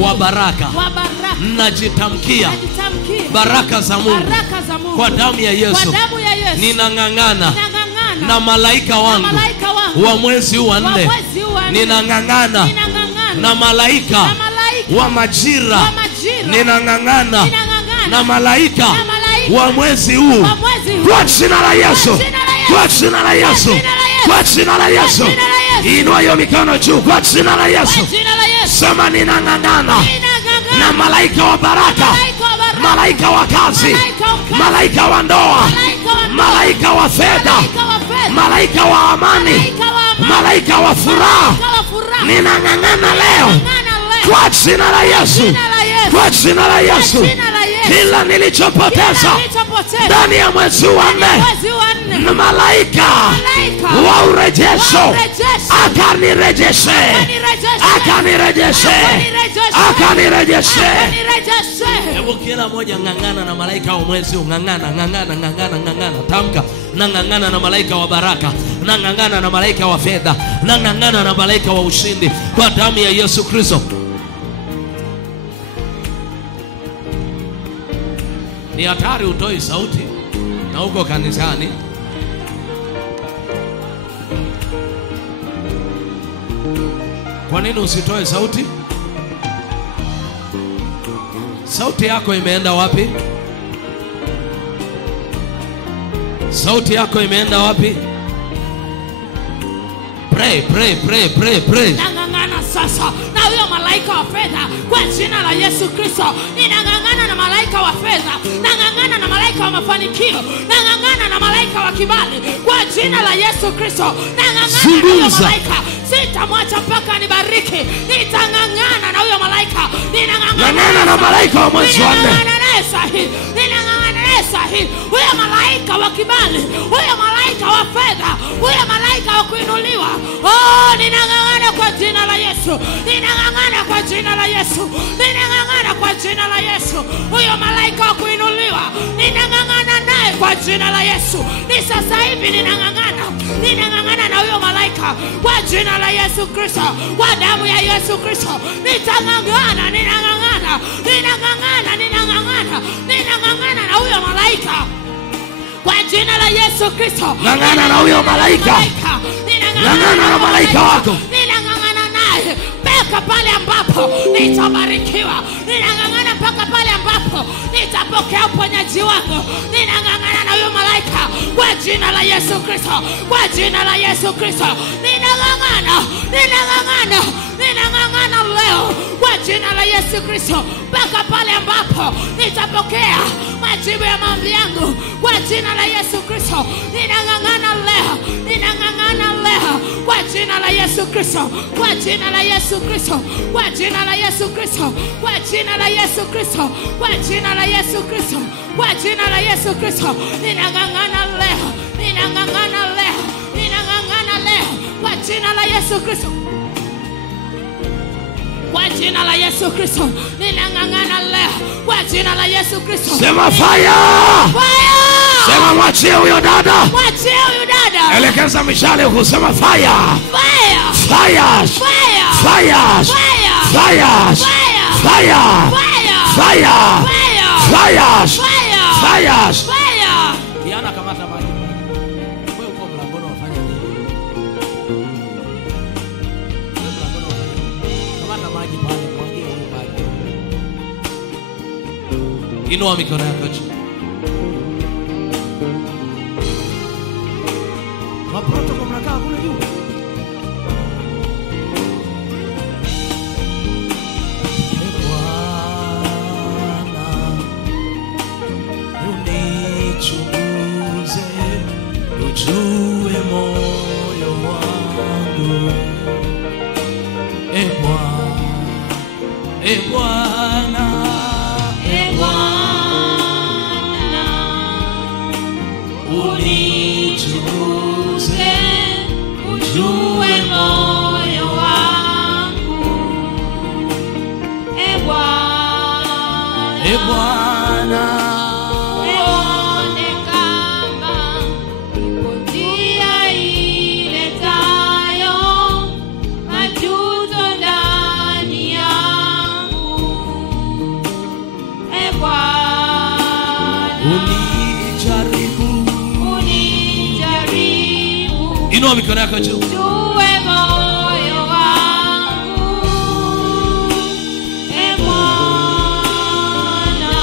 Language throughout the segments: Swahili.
wa baraka. Najitamkia baraka za Mungu kwa damu ya Yesu. Ninang'ang'ana na malaika wangu wa mwezi wa 4. Ninang'ang'ana na malaika wa majira. Ninang'ang'ana na malaika wa mwezi huu kwa jina la Yesu. Kwa jina la Yesu. Kwa jina la Yesu. Inua hiyo mikono juu kwa jina la Yesu. Sema ninang'ang'ana na malaika wa baraka, malaika wa kazi, malaika wa ndoa, malaika wa fedha, malaika wa amani, malaika wa furaha. Ninang'ang'ana leo kwa jina la Yesu. Kwa jina la Yesu. Kila nilichopoteza ndani ya mwezi wa 4, malaika wa urejesho akanirejeshe, akanirejeshe, akanirejeshe. Hebu kila moja ng'ang'ana na malaika wa mwezi huu. Ng'ang'ana, ng'ang'ana, ng'ang'ana, ng'ang'ana. Tamka, ng'ang'ana na malaika wa baraka, ng'ang'ana na malaika wa fedha, ng'ang'ana na malaika wa ushindi kwa damu ya Yesu Kristo. Ni hatari utoi sauti na uko kanisani. Kwa nini usitoe sauti? Sauti yako imeenda wapi? Sauti yako imeenda wapi? Pray, pray, pray, pray, pray. Nang'ang'ana sasa na huyo malaika wa fedha kwa jina la Yesu Kristo. Ninang'ang'ana na malaika wa fedha, nang'ang'ana na malaika wa mafanikio, nang'ang'ana na malaika wa kibali kwa jina la Yesu Kristo. Nang'ang'ana na huyo malaika, sitamwacha mpaka nibariki. Nitang'ang'ana na huyo malaika. Ninang'ang'ana na malaika wa mwezi wa 4. Ninang'ang'ana sahi. Huyo malaika wa kibali, huyo malaika wa fedha, huyo malaika wa kuinuliwa. Oh, ninang'ang'ana kwa jina la Yesu. Ninang'ang'ana kwa jina la Yesu. Ninang'ang'ana kwa jina la Yesu. Huyo malaika wa kuinuliwa, ninang'ang'ana naye kwa jina la Yesu. Ni sasa hivi ninang'ang'ana. Ninang'ang'ana na huyo malaika kwa jina la Yesu Kristo. Kwa damu ya Yesu Kristo. Nitang'ang'ana, ninang'ang'ana. Ninang'ang'ana, ninang'ang'ana. Ninang'ang'ana na huyo malaika kwa jina la Yesu Kristo. Ng'ang'ana na huyo malaika. Ng'ang'ana na malaika wako. Ninang'ang'ana naye mpaka pale ambapo nitabarikiwa. Ninang'ang'ana mpaka pale ambapo nitapokea uponyaji wako. Ninang'ang'ana na huyo malaika kwa jina la Yesu Kristo. Kwa jina la Yesu Kristo. Ninang'ang'ana, ninang'ang'ana, ninang'ang'ana leo kwa jina la Yesu Kristo mpaka pale ambapo nitapokea majibu ya maombi yangu kwa jina la Yesu Kristo. Ninang'ang'ana leo, ninang'ang'ana leo kwa jina la Yesu Kristo. Kwa jina la Yesu Kristo. Kwa jina la Yesu Kristo. Kwa jina la Yesu Kristo. Kwa jina la Yesu Kristo. Kwa jina la Yesu Kristo. Ninang'ang'ana leo, ninang'ang'ana leo, ninang'ang'ana leo kwa jina la Yesu Kristo. Kwa jina la Yesu Kristo. Ninang'ang'ana leo kwa jina la Yesu Kristo. Sema fire! Fire! Sema mwachie huyo dada. Mwachie huyo dada. Elekeza mishale kusema fire! Fire! Fire! Fire! Fire! Fire! Fire! Fire! Fire! Fire! Fire! Fire! Diana kamata maji. Wewe uko mlangoni unafanya nini? Wewe mlangoni unafanya nini? Kamata maji pale, mwagie huyo maji. Inua mikono yako juu. Maprotoko mnakaa kule juu. Ujue moyo wangu, Bwana, unichunguze, ujue moyo wangu. Bwana, Unijaribu. Inua mikono yako juu. Ujue moyo wangu. E Bwana.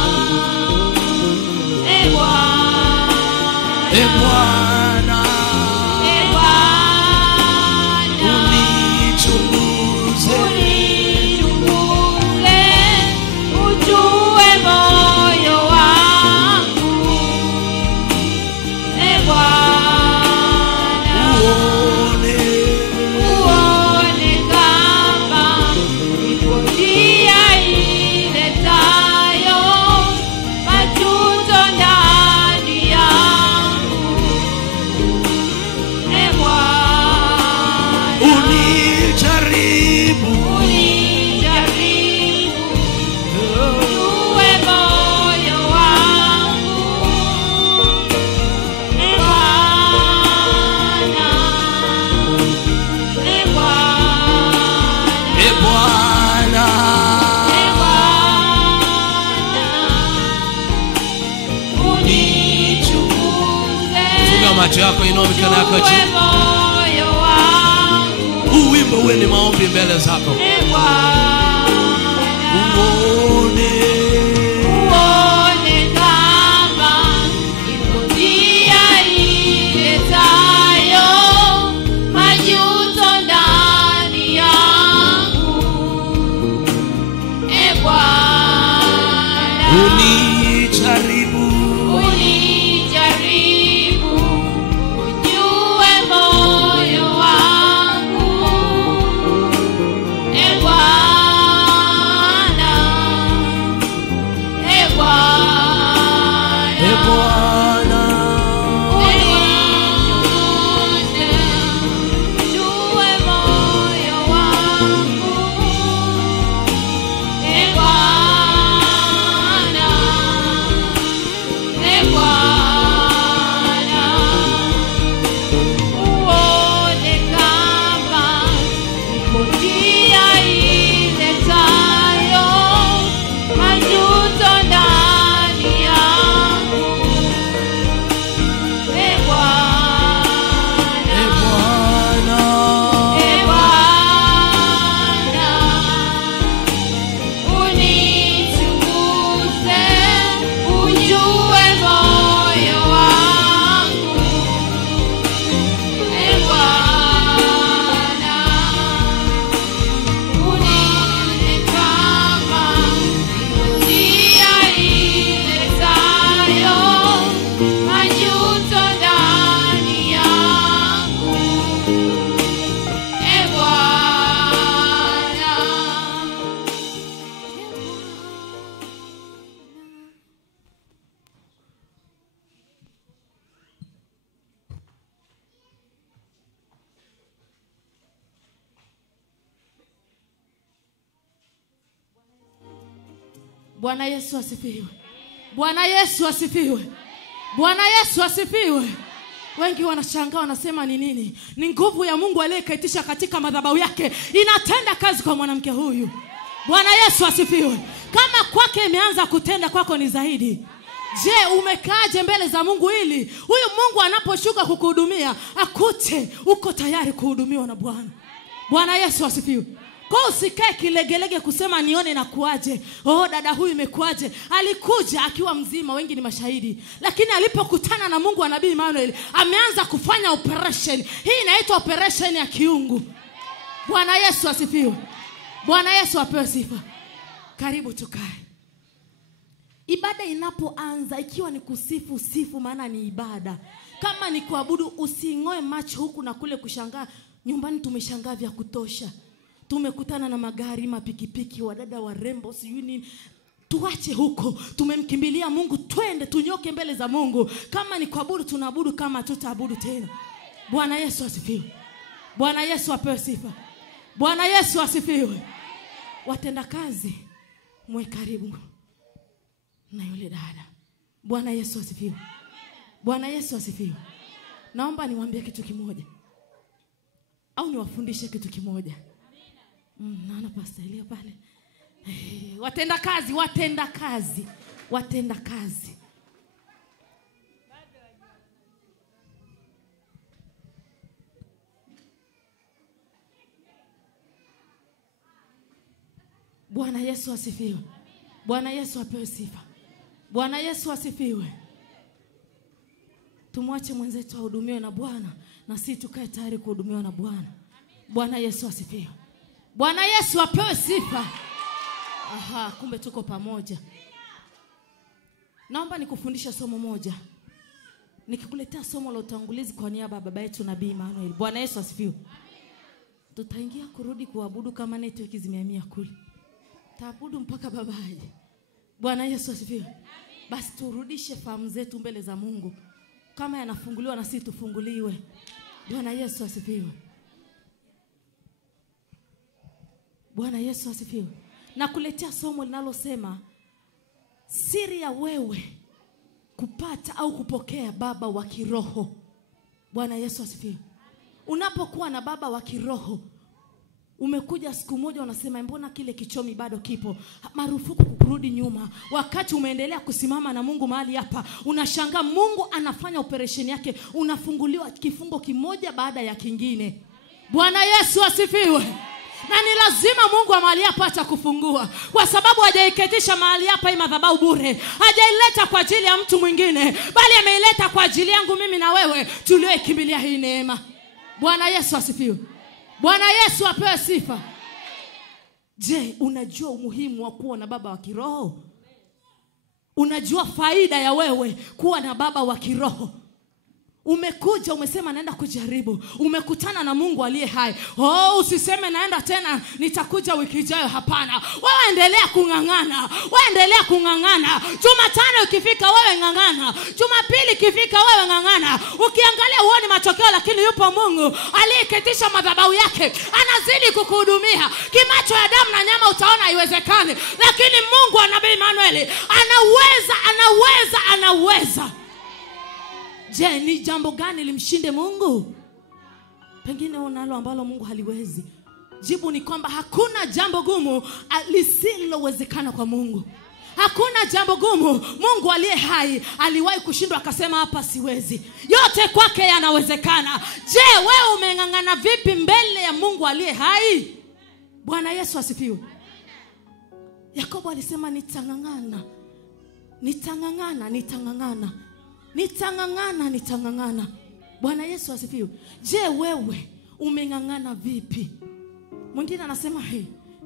E Bwana. E Bwana. E Bwana. Unichunguze. Unichunguze. Ujue moyo wangu. E Bwana. Uone kama ipo njia iletayo majuto ndani yangu. E Bwana. Unijaribu. Unijaribu. Ujue moyo wangu. E Bwana. E Bwana. E Bwana. E Bwana. Unichunguze. Funga macho yako, inua mikono yako Ujue juu. moyo wangu. Huu wimbo uwe ni maombi mbele zako. E Bwana. Uone. Uone kama ipo njia iletayo majuto ndani yangu. E Bwana. Unijaribu. Unijaribu. Ujue moyo wangu. E Bwana. E Bwana. E Bwana. Unichunguze. Ujue moyo wangu. E Bwana. E Bwana. Uone kama ipo njia iletayo majuto ndani yangu. E Bwana. E Bwana. E Bwana. Unichunguze. Ujue moyo wangu. E Bwana. Unione kama njia iletayo majuto ndani yangu. E Bwana. Bwana Yesu asifiwe. Bwana Yesu asifiwe. Bwana Yesu asifiwe. Wengi wanashangaa wanasema ni nini? Ni nguvu ya Mungu aliyekaitisha katika madhabahu yake inatenda kazi kwa mwanamke huyu. Bwana Yesu asifiwe. Kama kwake imeanza kutenda, kwako ni zaidi. Je, umekaaje mbele za Mungu ili huyu Mungu anaposhuka kukuhudumia akute uko tayari kuhudumiwa na Bwana? Bwana Yesu asifiwe. Kwa usikae kilegelege kusema nione na kuaje. Oh, dada huyu imekuaje? Alikuja akiwa mzima, wengi ni mashahidi. Lakini alipokutana na Mungu wa Nabii Emmanuel, ameanza kufanya operation. Hii inaitwa operation ya kiungu. Bwana Yesu asifiwe. Bwana Yesu apewe sifa. Karibu tukae. Ibada inapoanza, ikiwa ni kusifu, sifu, maana ni ibada. Kama ni kuabudu, usingoe macho huku na kule kushangaa. Nyumbani tumeshangaa vya kutosha. Tumekutana na magari, mapikipiki, wadada warembo, sijui nini. Tuache huko, tumemkimbilia Mungu, twende tunyoke mbele za Mungu. Kama ni kuabudu tunaabudu, kama tutaabudu tena. Bwana Yesu asifiwe. Bwana Yesu apewe sifa. Bwana Yesu asifiwe. Watenda kazi, mwe karibu na yule dada. Bwana Yesu asifiwe. Bwana Yesu asifiwe. Naomba niwaambie kitu kimoja, au niwafundishe kitu kimoja. Naona Pastor Elia pale. Watenda kazi, watenda kazi, watenda kazi. Bwana Yesu asifiwe. Bwana Yesu apewe sifa. Bwana Yesu asifiwe. Tumwache mwenzetu ahudumiwe na Bwana na sisi tukae tayari kuhudumiwa na Bwana. Bwana Yesu asifiwe. Bwana Yesu apewe sifa. Aha, kumbe tuko pamoja. Naomba nikufundisha somo moja. Nikikuletea somo la utangulizi kwa niaba ya baba yetu Nabii Emmanuel. Bwana Yesu asifiwe. Tutaingia kurudi kuabudu kama network zimehamia kule. Taabudu mpaka baba aje. Bwana Yesu asifiwe. Basi turudishe fahamu zetu mbele za Mungu. Kama yanafunguliwa na sisi tufunguliwe. Bwana Yesu asifiwe. Bwana Yesu asifiwe. Na kuletea somo linalosema siri ya wewe kupata au kupokea baba wa kiroho. Bwana Yesu asifiwe. Unapokuwa na baba wa kiroho, umekuja siku moja unasema mbona kile kichomi bado kipo? Marufuku kurudi nyuma. Wakati umeendelea kusimama na Mungu mahali hapa, unashangaa Mungu anafanya operation yake, unafunguliwa kifungo kimoja baada ya kingine. Bwana Yesu asifiwe. Na ni lazima Mungu wa mahali hapa atakufungua, kwa sababu hajaiketisha mahali hapa hii madhabahu bure. Hajaileta kwa ajili ya mtu mwingine, bali ameileta kwa ajili yangu mimi na wewe tulioikimbilia hii neema. Bwana Yesu asifiwe. Bwana Yesu apewe sifa. Je, unajua umuhimu wa kuwa na baba wa kiroho? Unajua faida ya wewe kuwa na baba wa kiroho? Umekuja umesema naenda kujaribu, umekutana na Mungu aliye hai. Usiseme naenda tena nitakuja wiki ijayo. Hapana, wewe endelea kungangana. Wewe endelea kungangana. Jumatano ikifika wewe ngangana. Jumapili ikifika wewe ngangana. Ukiangalia uone matokeo, lakini yupo Mungu aliyeketisha madhabahu yake, anazidi kukuhudumia. Kimacho ya damu na nyama utaona haiwezekani, lakini Mungu wa Nabii Emmanuel anaweza. Je, ni jambo gani limshinde Mungu? Pengine unalo ambalo Mungu haliwezi. Jibu ni kwamba hakuna jambo gumu lisilowezekana kwa Mungu. Hakuna jambo gumu Mungu aliye hai aliwahi kushindwa akasema hapa siwezi. Yote kwake yanawezekana. Je, wewe umengangana vipi mbele ya Mungu aliye hai? Bwana Yesu asifiwe. Yakobo alisema nitangangana. Bwana Yesu asifiwe. Je, wewe umengangana vipi? Mwingine anasema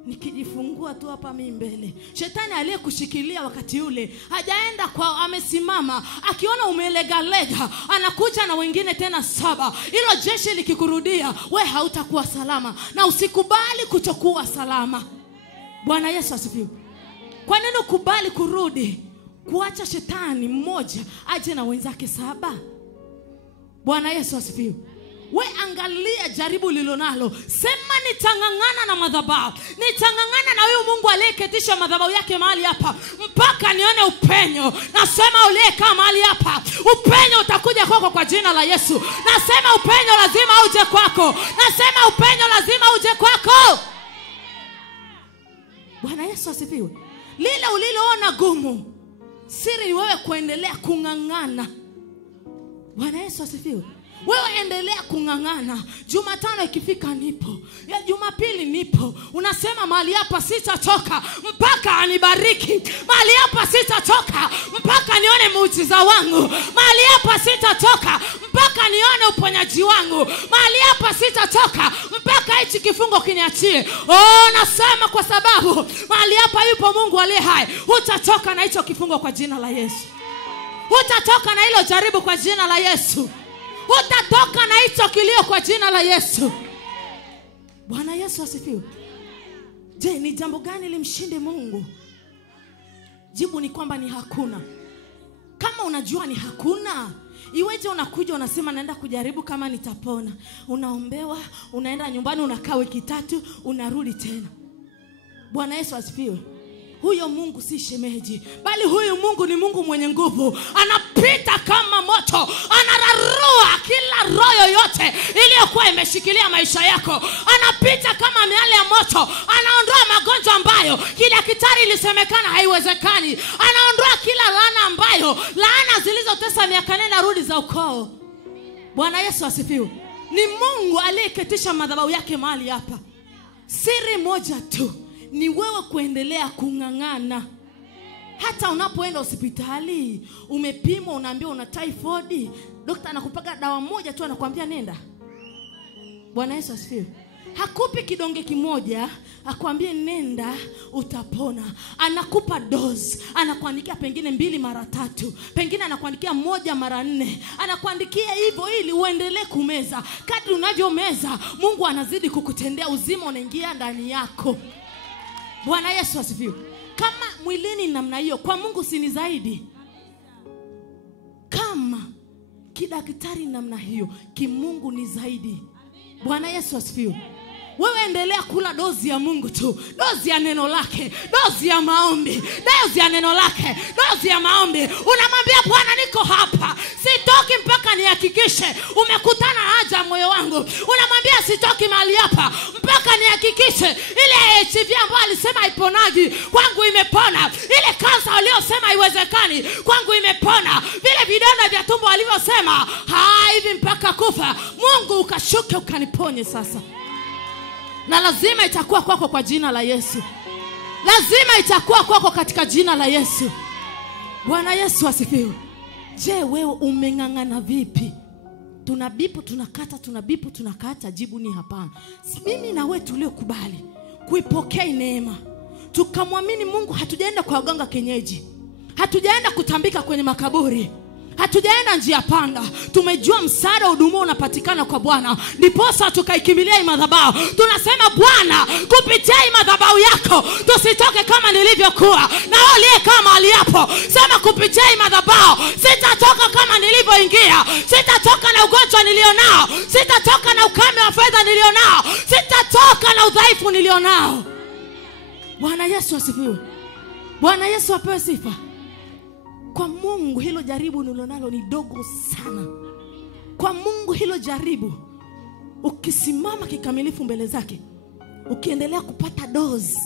nikijifungua tu hapa mimi mbele. Shetani aliyekushikilia wakati ule hajaenda kwa, amesimama akiona umelegalega, anakuja na wengine tena 7. Hilo jeshi likikurudia, wewe hautakuwa salama, na usikubali kutokuwa salama. Bwana Yesu asifiwe. Kwa nini ukubali kurudi? Kuacha shetani mmoja aje na wenzake 7. Bwana Yesu asifiwe. We angalia jaribu lilonalo. Sema nitangangana na madhabahu. Nitangangana na huyu Mungu aliyeketisha madhabahu yake mahali hapa mpaka nione upenyo. Nasema uliyekaa mahali hapa, upenyo utakuja kwako kwa jina la Yesu. Nasema upenyo lazima uje kwako. Nasema upenyo lazima uje kwako. Bwana Yesu asifiwe. Lile uliloona gumu, siri wewe kuendelea kungangana. Bwana Yesu asifiwe. Wewe endelea kungangana. Jumatano ikifika nipo, ya Jumapili nipo. Unasema mahali hapa sitatoka mpaka anibariki. Mahali hapa sitatoka mpaka nione muujiza wangu. Mahali hapa sitatoka mpaka nione uponyaji wangu. Mahali hapa sitatoka mpaka hichi kifungo kiniachie. Nasema kwa sababu mahali hapa yupo Mungu aliye hai. Hutatoka na hicho kifungo kwa jina la Yesu. Hutatoka na hilo jaribu kwa jina la Yesu. Hutatoka na hicho kilio kwa jina la Yesu. Bwana Yesu asifiwe. Je, ni jambo gani limshinde Mungu? Jibu ni kwamba ni hakuna. Kama unajua ni hakuna, iweje unakuja unasema naenda kujaribu kama nitapona? Unaombewa, unaenda nyumbani unakaa wiki 3, unarudi tena. Bwana Yesu asifiwe. Huyo Mungu si shemeji, bali huyu Mungu ni Mungu mwenye nguvu. Anapita kama moto, anararua kila roho yoyote iliyokuwa imeshikilia maisha yako. Anapita kama miale ya moto, anaondoa magonjwa ambayo kila kitari ilisemekana haiwezekani. Anaondoa kila laana ambayo laana zilizotesa miaka nenda rudi za ukoo. Bwana Yesu asifiwe. Ni Mungu aliyeketisha madhabahu yake mahali hapa. Siri moja tu ni wewe kuendelea kung'ang'ana. Hata unapoenda hospitali, umepimwa, unaambiwa una typhoid, daktari anakupaga dawa moja tu, anakuambia nenda. Bwana Yesu asifiwe. Hakupi kidonge kimoja akwambie nenda utapona. Anakupa dose, anakuandikia pengine 2 mara 3, pengine anakuandikia 1 mara 4, anakuandikia hivyo ili uendelee kumeza. Kadri unavyomeza, Mungu anazidi kukutendea, uzima unaingia ndani yako. Bwana Yesu asifiwe. Kama mwilini namna hiyo, kwa Mungu si ni zaidi? Kama kidaktari namna hiyo, kimungu ni zaidi. Bwana Yesu asifiwe. Wewe endelea kula dozi ya Mungu tu, dozi ya neno lake, dozi ya maombi, dozi ya neno lake, dozi ya maombi. Unamwambia Bwana, niko hapa, sitoki mpaka nihakikishe umekutana haja moyo wangu. Unamwambia sitoki mahali hapa mpaka nihakikishe ile HIV ambayo alisema iponaji kwangu imepona, ile kansa aliyosema haiwezekani kwangu imepona, vile vidonda vya tumbo alivyosema hivi mpaka kufa, Mungu ukashuke ukaniponye sasa. Na lazima itakuwa kwako kwa jina la Yesu. Lazima itakuwa kwako katika jina la Yesu. Bwana Yesu asifiwe. Je, wewe umeng'ang'ana vipi? Tunabipu tunakata, tunabipu tunakata. Jibu ni hapana. Mimi na wewe tuliokubali kuipokea neema, tukamwamini Mungu, hatujaenda kwa waganga kienyeji, hatujaenda kutambika kwenye makaburi, hatujaenda njia panda. Tumejua msaada hudumu unapatikana kwa Bwana, ndiposa tukaikimbilia madhabahu. Tunasema Bwana, kupitia madhabahu yako tusitoke kama nilivyokuwa. Na wale kama aliapo sema, kupitia madhabahu sitatoka kama nilivyoingia. Sitatoka na ugonjwa nilionao, sitatoka na ukame wa fedha nilionao, sitatoka na udhaifu nilionao. Bwana Yesu asifiwe. Bwana Yesu apewe sifa. Kwa Mungu hilo jaribu nilonalo ni dogo sana. Kwa Mungu hilo jaribu, ukisimama kikamilifu mbele zake, ukiendelea kupata dozi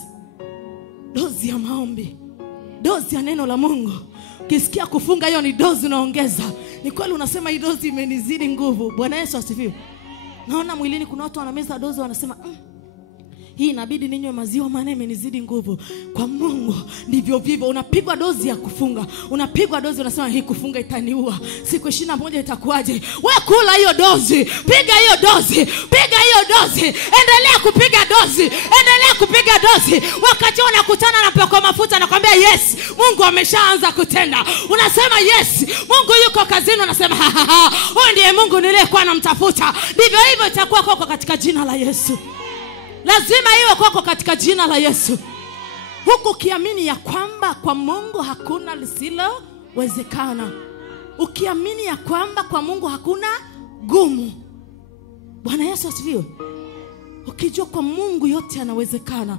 ya maombi, dozi ya neno la Mungu, ukisikia kufunga, hiyo ni dozi unaongeza. Ni kweli unasema hii dozi imenizidi nguvu. Bwana Yesu asifiwe. Naona mwilini kuna watu wanameza dozi, wanasema hii inabidi ninywe maziwa maana imenizidi nguvu. Kwa Mungu ndivyo vivyo. Unapigwa dozi ya kufunga, unapigwa dozi, unasema hii kufunga itaniua, siku 21 itakuaje? Wewe kula hiyo dozi, piga hiyo dozi, piga hiyo dozi, endelea kupiga dozi, endelea kupiga dozi. Wakati unakutana na pako mafuta, anakuambia yes, Mungu ameshaanza kutenda. Unasema yes, Mungu yuko kazini. Unasema huyu ndiye Mungu niliyekuwa namtafuta. Ndivyo hivyo itakuwa kwako katika jina la Yesu. Lazima iwe kwako katika jina la Yesu. Huku ukiamini ya kwamba kwa Mungu hakuna lisilowezekana. Ukiamini ya kwamba kwa Mungu hakuna gumu. Bwana Yesu asifiwe. Ukijua kwa Mungu yote yanawezekana,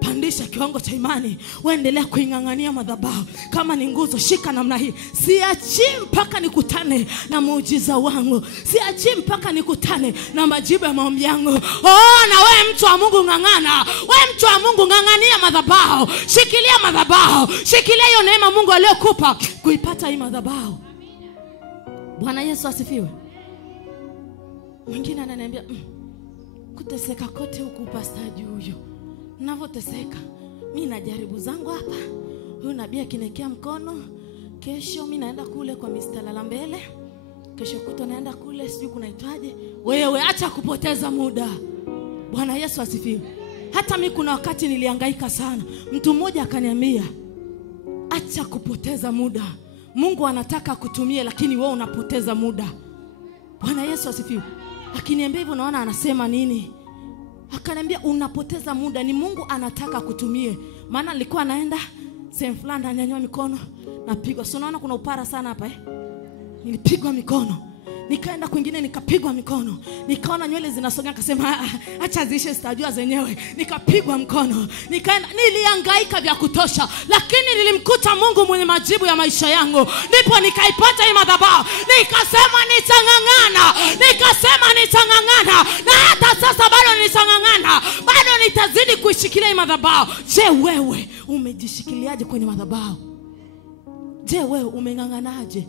pandisha kiwango cha imani, uendelea kuing'ang'ania madhabahu. Kama ni nguzo, shika namna hii. Siachi mpaka nikutane na muujiza wangu. Siachi mpaka nikutane na majibu ya maombi yangu. Na wewe mtu wa Mungu ng'ang'ana. Wewe mtu wa Mungu ng'ang'ania madhabahu. Shikilia madhabahu. Shikilia hiyo neema Mungu aliyokupa kuipata hii madhabahu. Bwana Yesu asifiwe. Mwingine ananiambia kuteseka kote huku pastaji huyo. Navoteseka, mimi najaribu zangu hapa. Huyu nabii akinekea mkono, kesho mimi naenda kule kwa Mr. Lala mbele, kesho kutwa naenda kule sijui kunaitwaje. Wewe acha kupoteza muda. Bwana Yesu asifiwe. Hata mimi kuna wakati nilihangaika sana. Mtu mmoja akaniambia, acha kupoteza muda. Mungu anataka kutumie, lakini wewe unapoteza muda. Bwana Yesu asifiwe. Akiniambia hivyo, naona anasema nini? Akaniambia unapoteza muda, ni Mungu anataka kutumie. Maana nilikuwa naenda sehemu fulani, nanyanyua mikono, napigwa. So naona kuna upara sana hapa Nilipigwa mikono. Nikaenda kwingine nikapigwa mikono. Nikaona nywele zinasogea, akasema acha zishe, sitajua zenyewe. Nikapigwa mkono. Nikaenda, nilihangaika vya kutosha, lakini nilimkuta Mungu mwenye majibu ya maisha yangu. Ndipo nikaipata hii madhabahu. Nikasema nitang'ang'ana. Na hata sasa bado nitang'ang'ana. Bado nitazidi kuishikilia hii madhabahu. Je, wewe umejishikiliaje kwenye madhabahu? Je, wewe umeng'ang'anaje?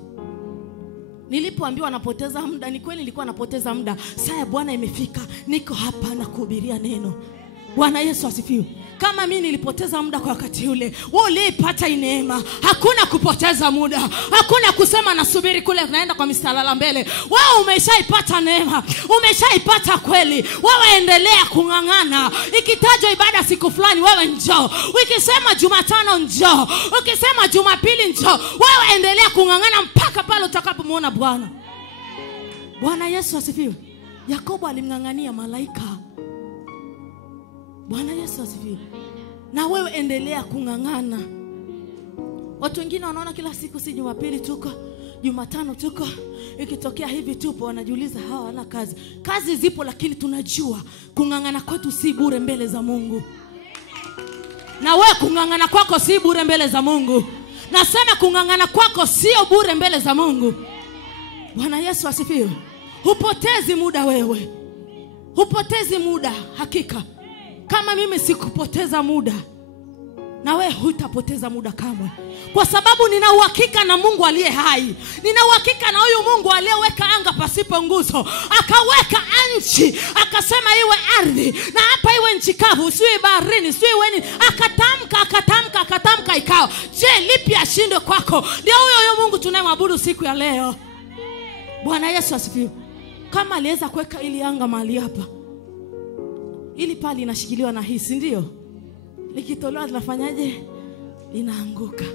Nilipoambiwa napoteza muda, ni kweli nilikuwa napoteza muda. Saa ya Bwana imefika, niko hapa na kuhubiria neno. Bwana Yesu asifiwe. Kama mimi nilipoteza muda kwa wakati ule, wewe ulipata neema. Hakuna kupoteza muda. Hakuna kusema nasubiri kule naenda kwa misalala mbele. Wewe umeshaipata neema. Umeshaipata kweli. Wewe endelea kungangana. Ikitajwa ibada siku fulani, wewe njoo. Ukisema Jumatano njoo. Ukisema Jumapili njoo. Wewe endelea kungangana mpaka pale utakapomuona Bwana. Bwana Yesu asifiwe. Yakobo alimngangania malaika. Bwana Yesu asifiwe. Na wewe endelea kungangana. Watu wengine wanaona kila siku si Jumapili tuko, Jumatano tuko, ikitokea hivi tupo, wanajiuliza hawa wana kazi. Kazi zipo, lakini tunajua kungangana kwetu si bure mbele za Mungu. Na wewe kungangana kwako si bure mbele za Mungu. Nasema kungangana kwako sio bure mbele za Mungu. Bwana Yesu asifiwe. Hupotezi muda wewe. Hupotezi muda hakika. Kama mimi sikupoteza muda, na wewe hutapoteza muda kamwe. Kwa sababu nina uhakika na Mungu aliye hai. Nina uhakika na huyu Mungu aliyeweka anga pasipo nguzo, akaweka nchi, akasema iwe ardhi, na hapa iwe nchi kavu, siwe baharini, siwe nini. Akatamka ikawa. Je, lipi ashinde kwako? Ndio huyo Mungu tunayemwabudu siku ya leo. Bwana Yesu asifiwe. Kama aliweza kuweka ili anga mahali hapa, ili pali inashikiliwa na hisi, ndio likitolewa linafanyaje? Linaanguka.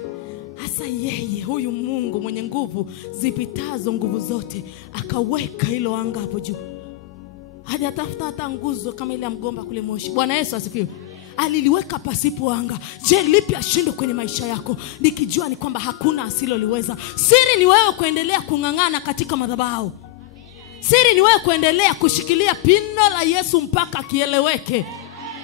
Hasa yeye huyu Mungu mwenye nguvu zipitazo nguvu zote akaweka hilo anga hapo juu. Hajatafuta hata nguzo kama ile ya mgomba kule Moshi. Bwana Yesu asifiwe. Aliliweka pasipo anga. Je, lipi ashinde kwenye maisha yako? Nikijua ni kwamba hakuna asiloliweza. Siri ni wewe kuendelea kungangana katika madhabahu. Siri ni wewe kuendelea kushikilia pindo la Yesu mpaka kieleweke.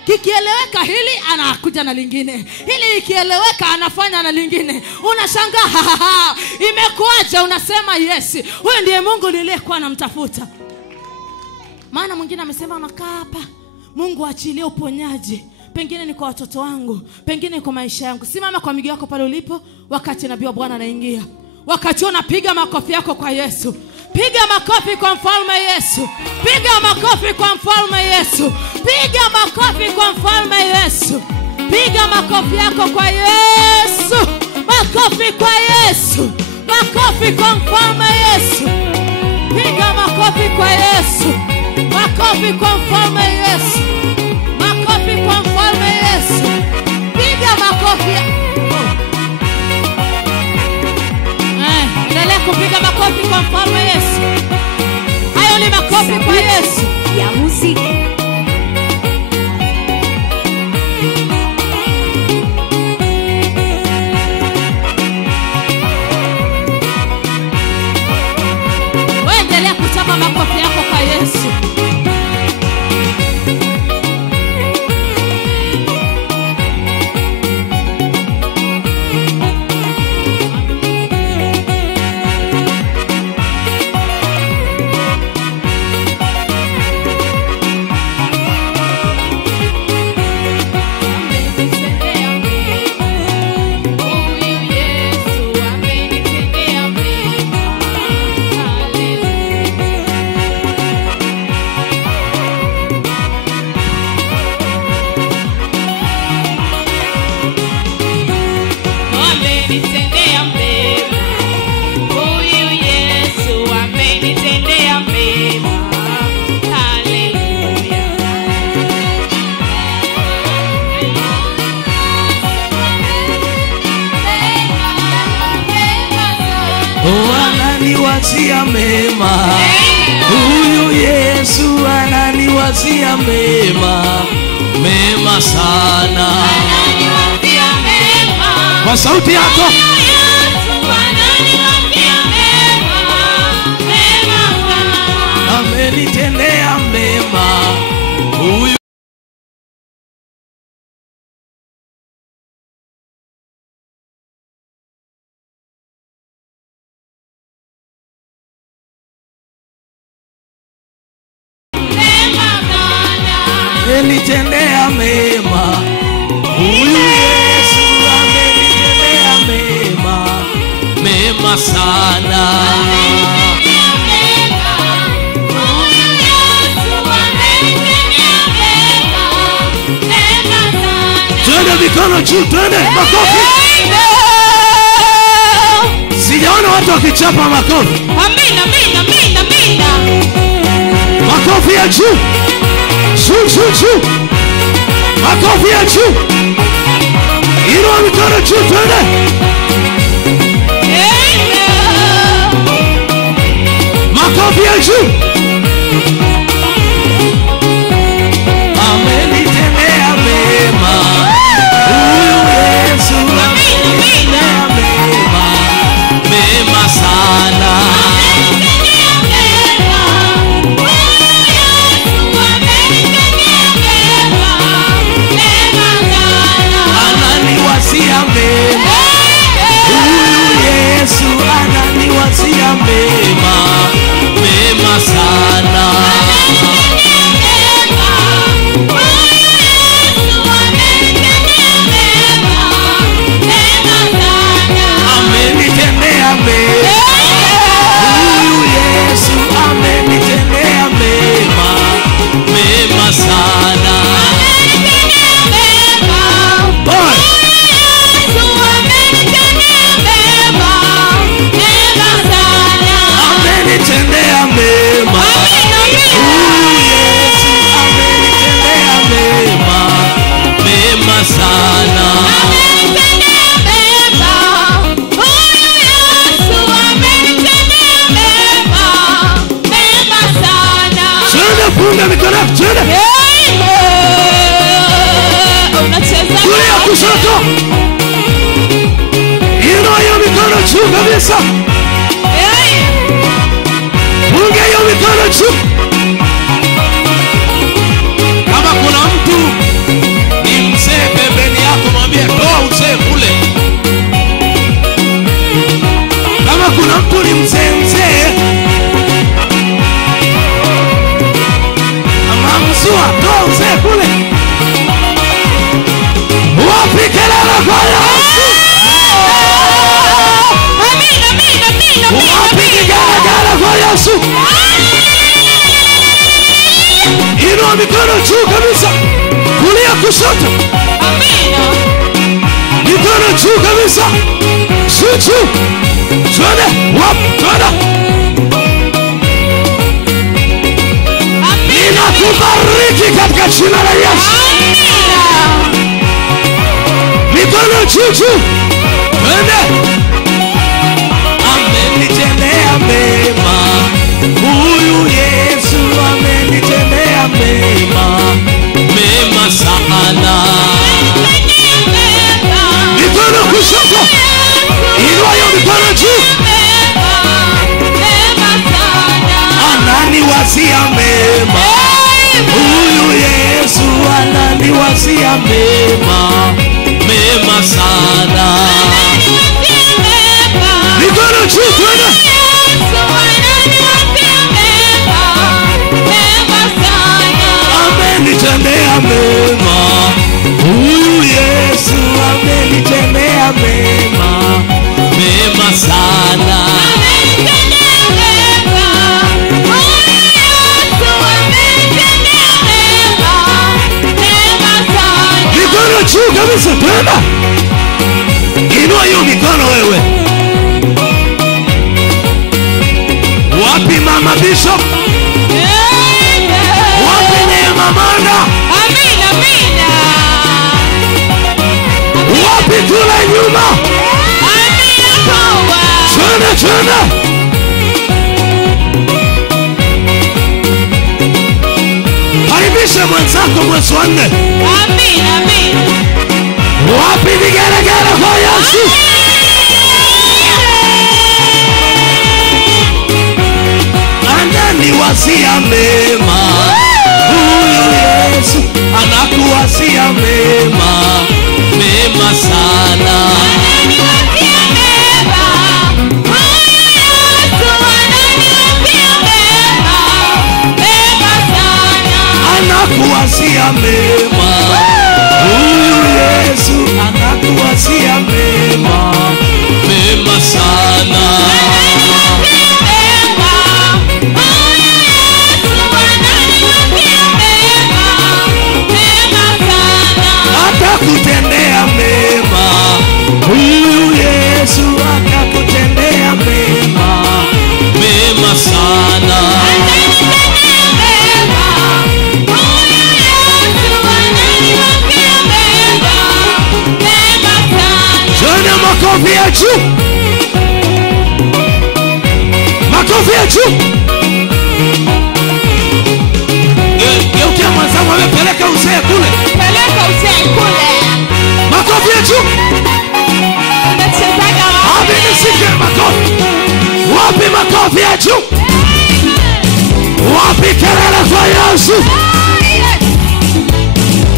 Kikieleweka hili anakuja na lingine. Hili ikieleweka anafanya na lingine. Unashangaa imekuaje? Unasema yes, huyu ndiye Mungu niliyekuwa namtafuta. Maana mwingine amesema unakaa hapa, Mungu achilie uponyaji. Pengine ni kwa watoto wangu, pengine ni kwa maisha yangu. Simama kwa miguu yako pale ulipo wakati nabii wa Bwana anaingia. Wakati unapiga makofi yako kwa Yesu. Piga makofi kwa mfalme Yesu. Piga makofi kwa mfalme Yesu. Piga makofi kwa mfalme Yesu. Piga makofi yako kwa Yesu. Makofi kwa Yesu. Makofi kwa mfalme Yesu. Piga makofi kwa Yesu. Makofi kwa mfalme Yesu. Makofi kwa mfalme Yesu. Piga makofi. Endelea kupiga makofi kwa mfalme Yesu. Hayo ni makofi kwa Yesu ya muziki. Endelea kuchapa makofi yako kwa Yesu. Ananiwazia mema. Huyu Yesu ananiwazia mema. Mema sana. Ananiwazia mema. Kwa sauti yako. Yesu ananiwazia mema. Mema sana. Amenitendea mema. Huyu amenitendea mema. Huyu Yesu amenitendea mema. Mema sana. Huyu Yesu amenitendea mema. Mema sana. mikono juu, twende makofi. Sijaona watu wakichapa makofi. Amina, amina, amina, amina. Makofi ya juu. Juu. Makofi ya juu. Inua mikono juu, twende. Makofi ya juu. Amenitendea mema. Huyu Yesu amenitendea mema. Mema sana. Ananiwasia mema. Huyu Yesu ananiwasia mema. Mema sana. Amenitendea mema. Huyu Yesu amenitendea mema. Mema sana. Amenitendea mema. Huyu Yesu amenitendea mema. Mema sana. Funga mikono, twende. Kulia kushoto. Inua hiyo mikono juu kabisa. Funga hiyo mikono juu. Kama kuna mtu ni mzee pembeni yako, mwambie toa uzee kule. Kama kuna mtu ni mzee toa uzee kule. Wapi kelele kwa Yesu? Amina, amina, amina, amina. Wapi kelele kwa Yesu? Inua mikono juu kabisa. Kulia kushoto. Amina. Mikono juu kabisa. Juu. Twende. Twende. Ninakubariki katika jina la Yesu. Mikono juu. Twende. Amenitendea mema. Huyu Yesu amenitendea mema. Mema sana. Mikono kushoto. Inua hiyo mikono juu. Ananiwasia mema. Huyu Yesu ananiwasia mema. Mema sana. Mikono juu, twende. Amenitendea mema. Huyu Yesu amenitendea mema. Mema sana. Juu kabisa, twende. Inua hiyo mikono wewe. Wapi mama Bishop? Wapi Neema Manda? Amina, amina. Wapi kule nyuma? Amina kwa. Twende. Karibisha mwenzako mwezi wa 4. Amina, amina. Wapi vigelegele kwa Yesu? Ananiwasia mema. Huyu Yesu anakuwasia mema. Mema sana. Ananiwasia mema. Huyu Yesu ananiwasia mema. Mema sana. Anakuwasia mema. Huyu Yesu anakuwasia mema. Mema sana. Atakutendea makofi ya juu. Makofi ya juu. Geukia mwenzangu, peleka uzee kule. Peleka uzee kule. Makofi ya juu. Unachezaga wapi? Nisikie makofi. Wapi makofi ya juu? Wapi kelele kwa Yesu?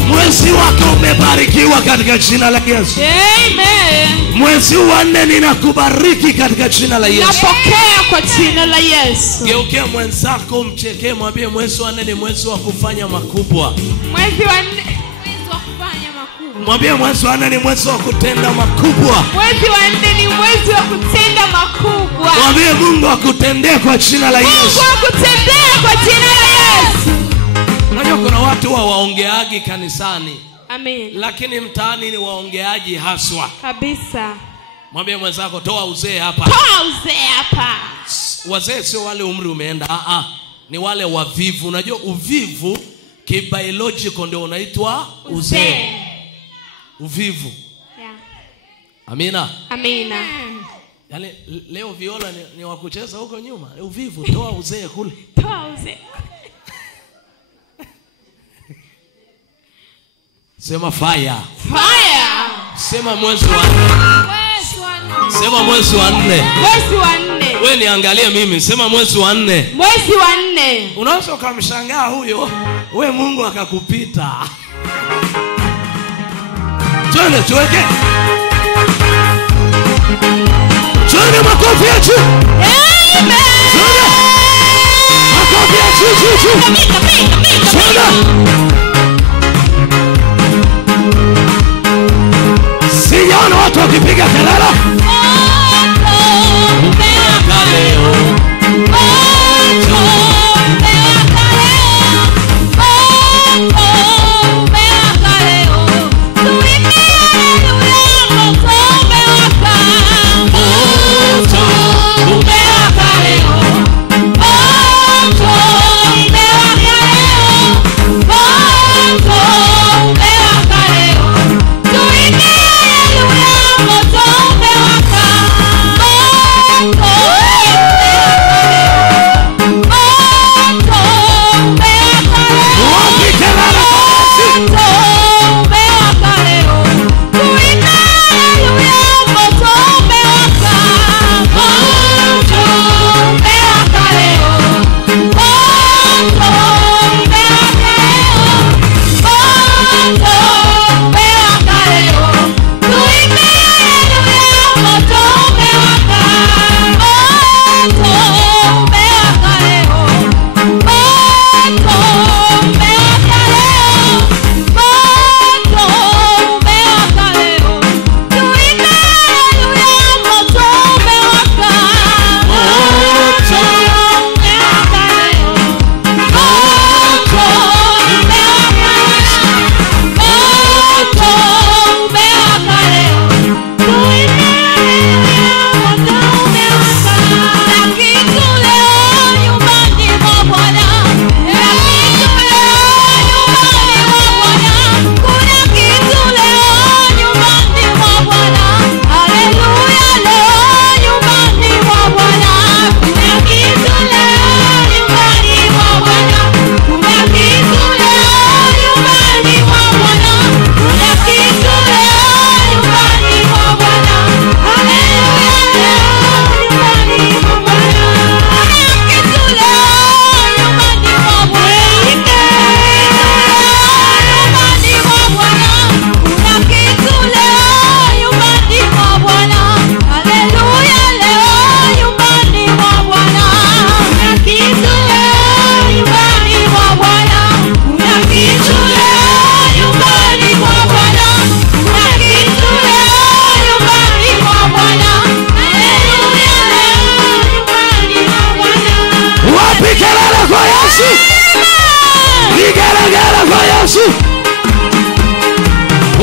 Mwezi wako umebarikiwa katika jina la Yesu. Amen. Mwezi wa 4 ninakubariki katika jina la Yesu. Napokea kwa jina la Yesu. Geukia mwenzako, mchekee, mwambie mwezi wa 4 ni mwezi wa kufanya makubwa. Mwezi wa 4 mwezi wa kufanya makubwa. Mwambie mwezi wa 4 ni mwezi wa kutenda makubwa. Mwezi wa 4 ni mwezi wa kutenda makubwa. Mwambie Mungu akutendee kwa jina la Yesu. Mungu akutendee kwa jina la Yesu. Unajua kuna watu waongeaji kanisani. Amen. Lakini mtaani ni waongeaji haswa. Kabisa. Mwambie mwenzako toa uzee hapa. Toa uzee hapa. Wazee sio wale umri umeenda. Ni wale wavivu. Unajua uvivu kibiological ndio unaitwa uzee. Uvivu. Yeah. Amina. Amina. Yaani leo viola ni wakucheza huko nyuma. Uvivu, toa uzee kule. Toa uzee. Sema fire. Fire. Sema mwezi wa 4. Sema mwezi wa 4. Mwezi wa 4. Wewe niangalie mimi, sema mwezi wa 4. Mwezi wa 4. Unaweza kumshangaa huyo, wewe Mungu akakupita. Twende tuweke. Twende makofi ya juu. Amen. Twende. Makofi ya juu. Twende. Sijaona watu wakipiga kelele.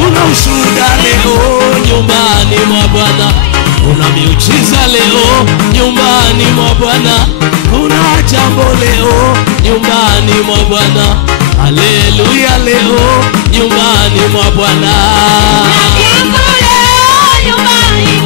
Una ushuhuda leo nyumbani mwa Bwana. Una miujiza leo nyumbani mwa Bwana. Una jambo leo nyumbani mwa Bwana. Haleluya, leo nyumbani mwa Bwana. Nyumbani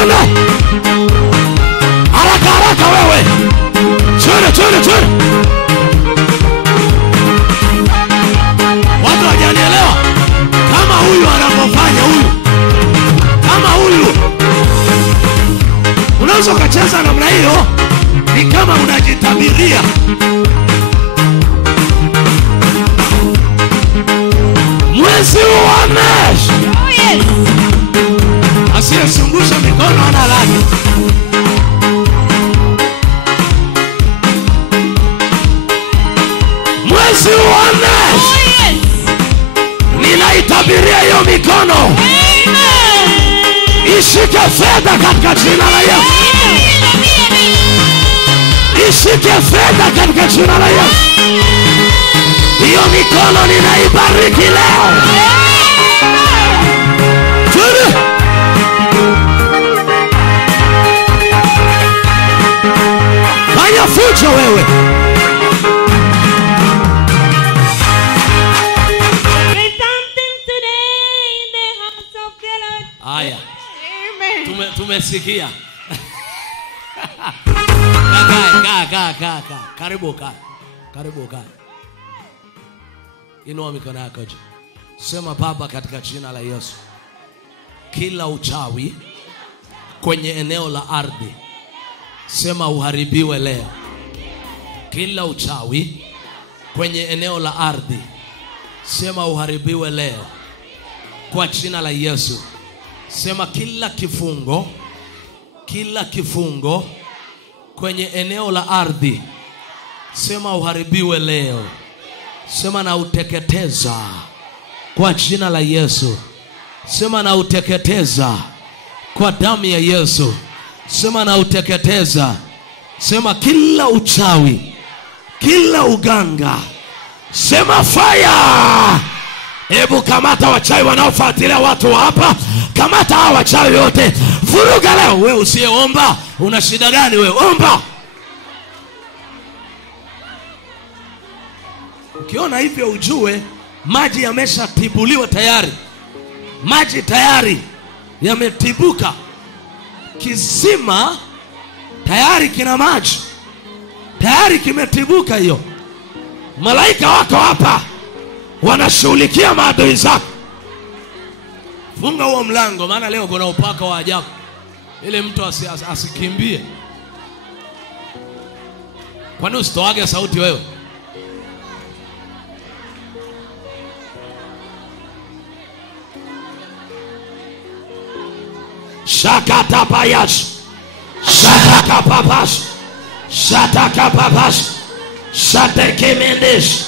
twende. Haraka haraka wewe. Twende. Watu hawajanielewa. Kama huyu anapofanya huyu. Kama huyu. Unaweza kucheza namna hiyo, ni kama unajitabiria. Mwezi wa Mesh. Oh yes. Asiyesungusha mikono ana laki. Mwezi wa Mesh. Oh yes. Ninaitabiria hiyo mikono. Amen. Ishike fedha katika jina la Yesu. Ishike fedha katika jina la Yesu. Hiyo mikono ninaibariki leo. Twende. Fanya fujo wewe. Aya. Amen. Tumesikia. Kaa. Karibu kaa. Inua mikono yako juu. Sema Baba, katika jina la Yesu, kila uchawi kwenye eneo la ardhi, sema uharibiwe leo. Kila uchawi kwenye eneo la ardhi, sema uharibiwe leo kwa jina la Yesu. Sema kila kifungo kwenye eneo la ardhi, sema uharibiwe leo. Sema na uteketeza kwa jina la Yesu. Sema na uteketeza kwa damu ya Yesu. Sema na uteketeza. Sema kila uchawi, kila uganga, sema fire. Hebu kamata wachawi wanaofuatilia watu hapa. Kamata hawa wachawi wote. Vuruga leo. Wewe usiyeomba, una shida gani wewe? Omba. Ukiona hivyo ujue maji yameshatibuliwa tayari. Maji tayari yametibuka. Kisima tayari kina maji. Tayari kimetibuka hiyo. Malaika wako hapa wanashughulikia maadui zako. Funga huo mlango, maana leo kuna upaka wa ajabu. Ile mtu asikimbie. Kwani usitoage sauti wewe? Shakata payash. Shataka papash. Shataka papash. Shateke mendesh.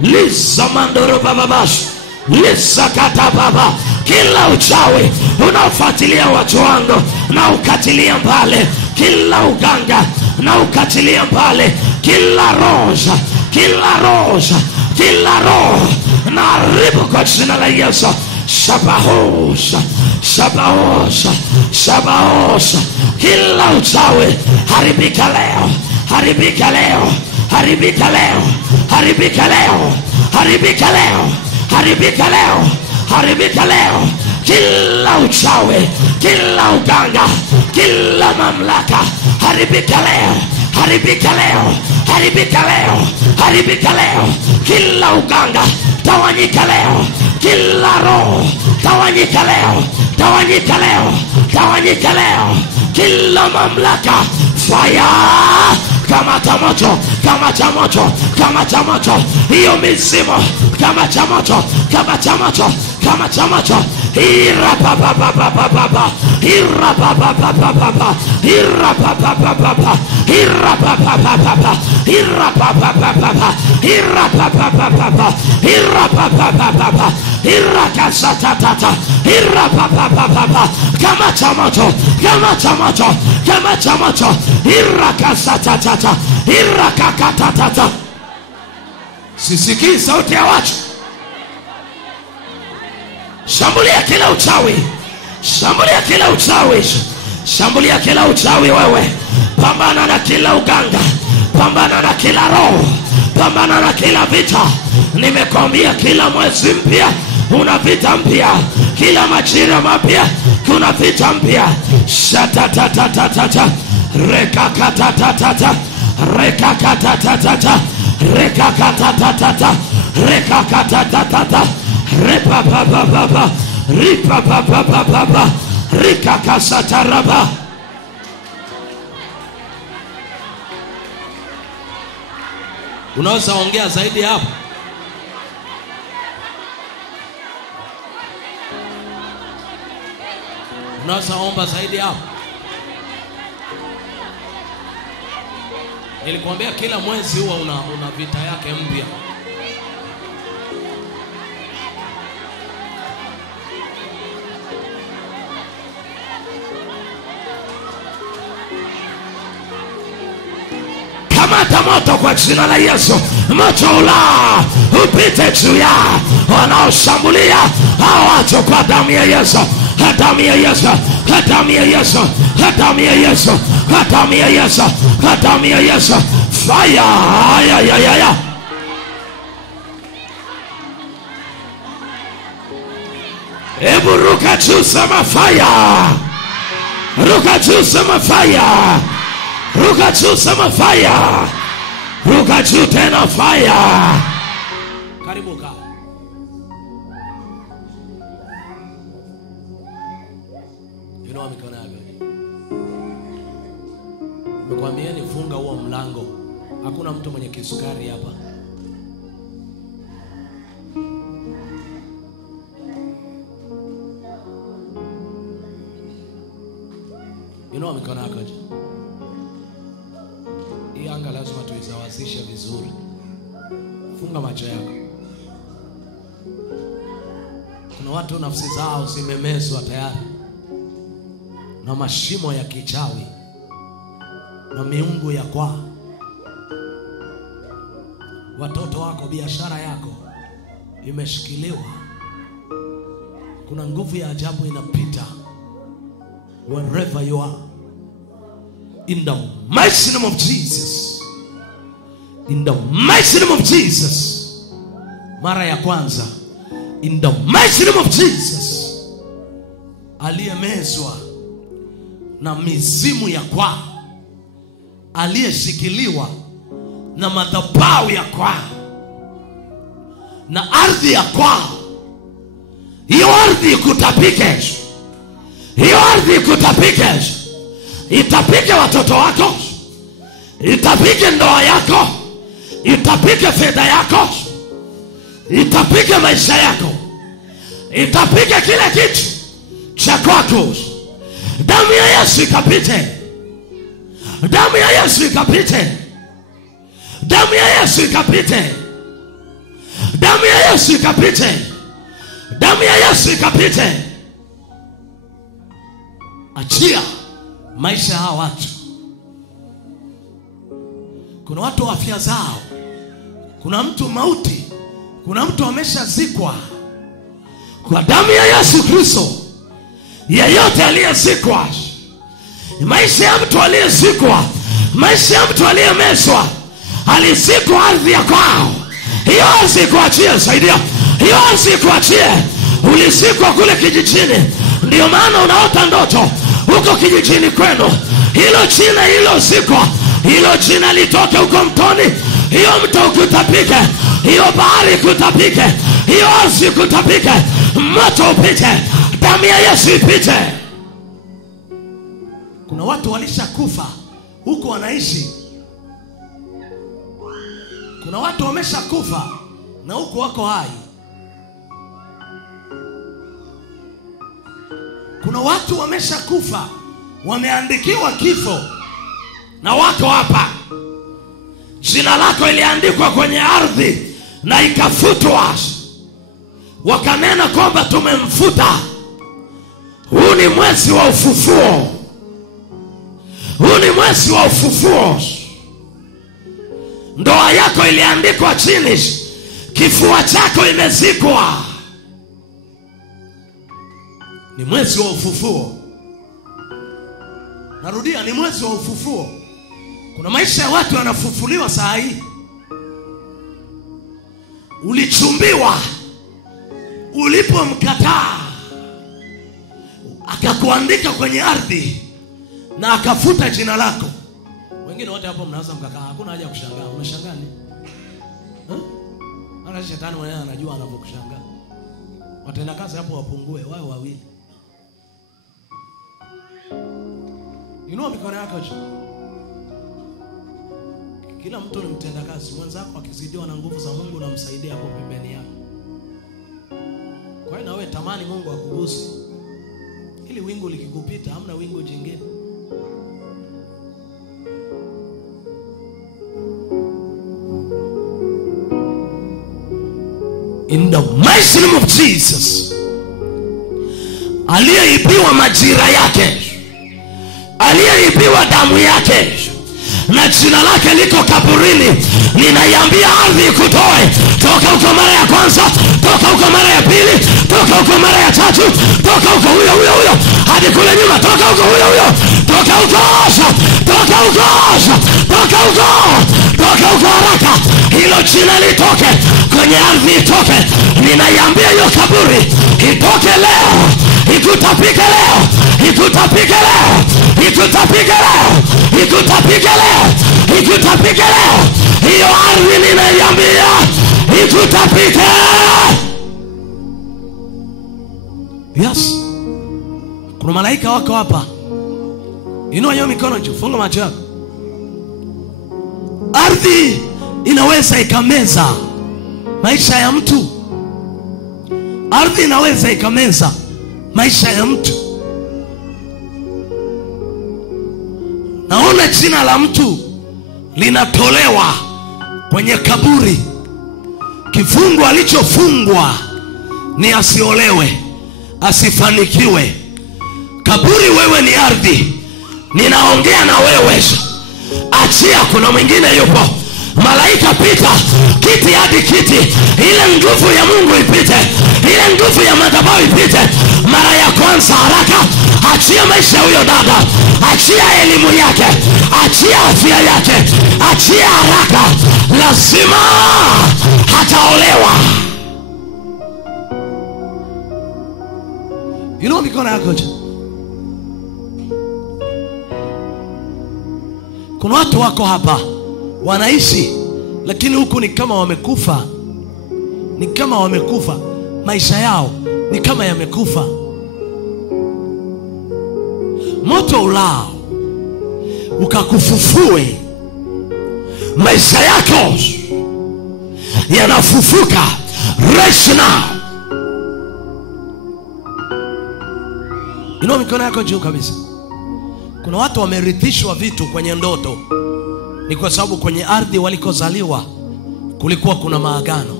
Lisa mandoro bababash. Lisa kata baba. Kila uchawi unaofuatilia watu wangu na ukatilia mbali. Kila uganga na ukatilia mbali. Kila roja. Kila roho na haribu kwa jina la Yesu. Shabaosha. Kila uchawi haribika leo. Kila uchawi, kila uganga, kila mamlaka haribika leo. Kila uganga tawanyika leo. Kila roho tawanyika leo. Kila mamlaka fire. Kama cha moto. Hiyo mizimu kama cha moto. Hira Sisikii sauti ya watu. Shambulia kila uchawi wewe. Pambana na kila uganga. Pambana na kila roho. Pambana na kila vita. Nimekwambia kila mwezi mpya una vita mpya. Kila majira mapya kuna vita mpya. Shatatatata rekakatatata rekakatatata rekakatatata rekakatatata repapapapapa ripapapapapa rikakasataraba. Unaweza ongea zaidi hapo? Unaweza omba zaidi hapo? Nilikwambia kila mwezi huwa una vita yake mpya. Kamata moto kwa jina la Yesu. Moto ula upite juu ya wanaoshambulia hao watu kwa damu ya Yesu. Damu ya Yesu, damu ya Yesu, damu ya Yesu, damu ya Yesu, damu ya Yesu. Fire! Ya. Ebu ruka juu sema fire. Ruka juu sema fire. Ruka juu sema fire. Ruka juu tena fire. Karibu ka. Inua mikono yako. Nimekwambia nifunga huo mlango. Hakuna mtu mwenye kisukari hapa. Inua mikono yako. Hii anga lazima tuisawazishe vizuri. Funga macho yako. Kuna watu nafsi zao zimemezwa tayari na mashimo ya kichawi na miungu ya kwa. Watoto wako, biashara yako imeshikiliwa. Kuna nguvu ya ajabu inapita wherever you are. In the mighty name of Jesus. In the mighty name of Jesus. Mara ya kwanza. In the mighty name of Jesus. Aliyemezwa na mizimu ya kwa, aliyeshikiliwa na madhabahu ya kwa na ardhi ya kwa, hiyo ardhi kutapike. Hiyo ardhi kutapike. Itapike watoto wako, itapike ndoa yako, itapike fedha yako, itapike maisha yako, itapike kila kitu cha kwako. Damu ya Yesu ikapite. Damu ya Yesu ikapite. Damu ya Yesu ikapite. Damu ya Yesu ikapite. Damu ya Yesu ikapite. Achia maisha hawa watu. Kuna watu afya zao, kuna mtu mauti, kuna mtu ameshazikwa kwa damu ya Yesu Kristo. Yeyote aliyezikwa, maisha ya mtu aliyezikwa, maisha ya mtu aliyemezwa, alizikwa ardhi ya kwao, hiyo ardhi kuachie. Saidia hiyo ardhi kuachie. Ulizikwa kule kijijini, ndio maana unaota ndoto huko kijijini kwenu. Hilo jina hilo zikwa, hilo jina litoke huko mtoni. Hiyo mto kutapike, hiyo bahari kutapike, hiyo ardhi kutapike. Moto upite, damu ya Yesu ipite. Kuna watu walishakufa huko wanaishi. Kuna watu wameshakufa na huko wako hai. Kuna watu wameshakufa, wameandikiwa kifo na wako hapa. Jina lako iliandikwa kwenye ardhi na ikafutwa. Wakanena kwamba tumemfuta. Huu ni mwezi wa ufufuo. Huu ni mwezi wa ufufuo. Ndoa yako iliandikwa chini, kifua chako imezikwa. Ni mwezi wa ufufuo. Narudia, ni mwezi wa ufufuo. Kuna maisha ya watu yanafufuliwa saa hii. Ulichumbiwa, ulipomkataa akakuandika kwenye ardhi na akafuta jina lako. Wengine wote hapo mnaanza mkakaa, hakuna haja ya kushangaa. Unashangaa nini? Hata shetani mwenyewe anajua anapokushangaa. Watenda kazi hapo wapungue wao wawili. Inua mikono yako juu. Kila mtu ni mtenda kazi. Mwenzako akizidiwa na nguvu za Mungu unamsaidia hapo pembeni yako. Kwa hiyo na wewe tamani Mungu akuguse. Ili wingu likikupita hamna wingu jingine. In the mighty name of Jesus. Aliyeibiwa majira yake, aliyeibiwa damu yake, na jina lake liko kaburini, ninaiambia ardhi kutoe. Toka huko mara ya kwanza, toka huko mara ya pili, toka huko mara ya tatu, toka huko huyo hadi kule nyuma, toka huko huyo, toka huko, toka huko, toka huko, toka huko haraka. Hilo jina litoke kwenye ardhi, itoke. Ninaiambia hiyo kaburi itoke leo, ikutapike leo, ikutapike leo, ikutapike leo, ikutapike leo, ikutapike leo. Hiyo ardhi ninaiambia ikutapike. Yes. Kuna malaika wako hapa. Inua hiyo mikono juu, funga macho yako. Ardhi inaweza ikameza maisha ya mtu. Ardhi inaweza ikameza maisha ya mtu. Naona jina la mtu linatolewa kwenye kaburi. Kifungo alichofungwa ni asiolewe, asifanikiwe. Kaburi wewe ni ardhi. Ninaongea na wewe. Achia, kuna mwingine yupo. Malaika pita kiti hadi kiti. Ile nguvu ya Mungu ipite, ile nguvu ya madhabahu ipite. Mara ya kwanza haraka. Achia maisha huyo dada, achia elimu yake, achia afya yake, achia haraka. Lazima hataolewa. Inua mikono yako juu. Kuna watu wako hapa wanaishi, lakini huku ni kama wamekufa. Ni kama wamekufa. Maisha yao ni kama yamekufa. Moto ulao ukakufufue. Maisha yako yanafufuka right now. Inua mikono yako juu kabisa. Kuna watu wamerithishwa vitu kwenye ndoto. Ni kwa sababu kwenye ardhi walikozaliwa kulikuwa kuna maagano.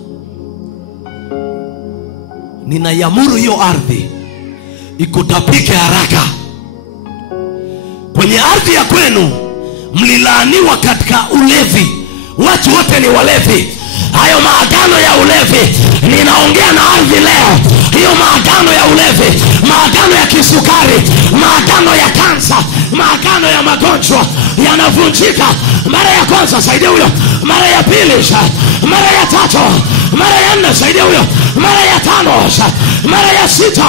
Ninaiamuru hiyo ardhi ikutapike haraka. Kwenye ardhi ya kwenu mlilaaniwa katika ulevi. Watu wote ni walevi. Hayo maagano ya ulevi, ninaongea na ardhi leo. Hiyo maagano ya ulevi, maagano ya kisukari, maagano ya kansa, maagano ya magonjwa yanavunjika. Mara ya kwanza, saidia huyo. Mara ya pili, mara ya tatu, mara ya nne, saidia huyo. Mara ya tano, mara ya sita,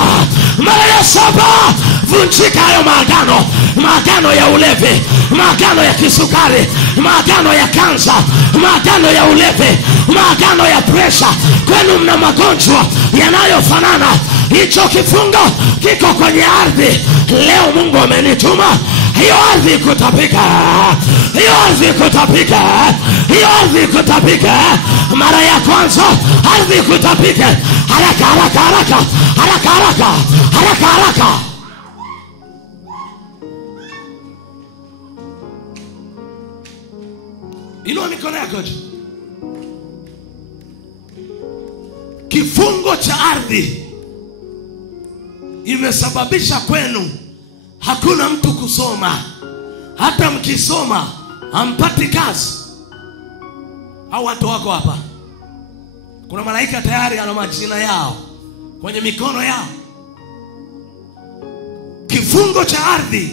mara ya saba. Vunjika hayo maagano. Maagano ya ulevi, maagano ya kisukari, maagano ya kansa, maagano ya ulevi, maagano ya presha. Kwenu mna magonjwa yanayofanana. Hicho kifungo kiko kwenye ardhi. Leo Mungu amenituma hiyo ardhi kutapika. Hiyo ardhi kutapika. Hiyo ardhi kutapika. Mara ya kwanza ardhi kutapika. Haraka haraka haraka. Haraka haraka. Haraka haraka. Inua mikono yako juu. Kifungo cha ardhi imesababisha kwenu hakuna mtu kusoma. Hata mkisoma hampati kazi. Au watu wako hapa, kuna malaika tayari ana majina yao kwenye mikono yao. Kifungo cha ardhi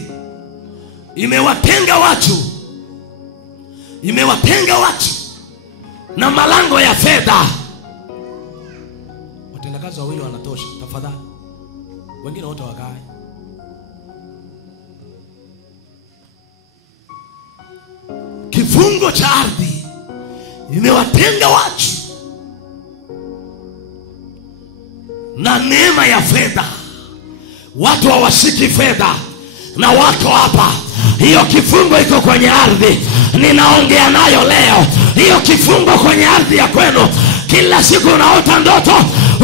imewatenga watu, imewatenga watu na malango ya fedha. Watendakazi wawili wanatosha, tafadhali. Wengine wote wakae. imewatenga watu na neema ya fedha. Watu hawashiki fedha na wako hapa. Hiyo kifungo iko kwenye ardhi, ninaongea nayo leo. Hiyo kifungo kwenye ardhi ya kwenu. Kila siku unaota ndoto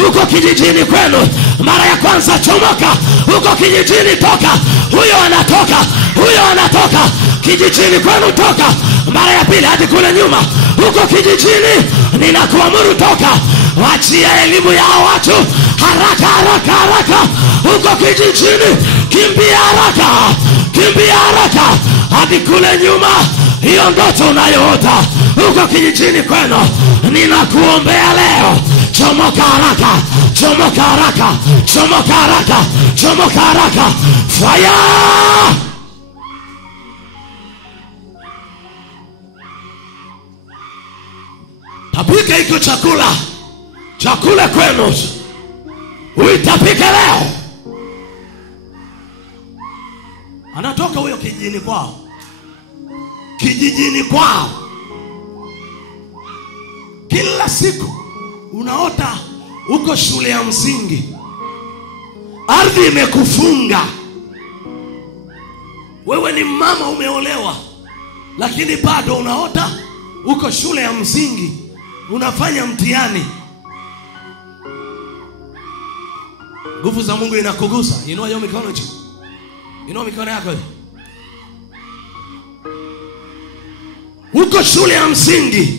huko kijijini kwenu. Mara ya kwanza chomoka huko kijijini, toka. Huyo anatoka, huyo anatoka kijijini kwenu, toka. Mara ya pili hadi kule nyuma huko kijijini, ninakuamuru toka. Wachia elimu yao watu, haraka haraka haraka huko kijijini. Kimbia haraka, kimbia haraka hadi kule nyuma. Hiyo ndoto unayoota huko kijijini kwenu, ninakuombea leo. Chomoka haraka, chomoka haraka, chomoka haraka, chomoka haraka. Fire! Tapika hiko chakula, chakula kwenu, uitapike leo. Anatoka huyo kijijini kwao, kijijini kwao. Kila siku unaota uko shule ya msingi, ardhi imekufunga. Wewe ni mama, umeolewa, lakini bado unaota uko shule ya msingi, unafanya mtihani. Nguvu za Mungu inakugusa. Inua hiyo mikono juu, inua mikono yako. Uko shule ya msingi,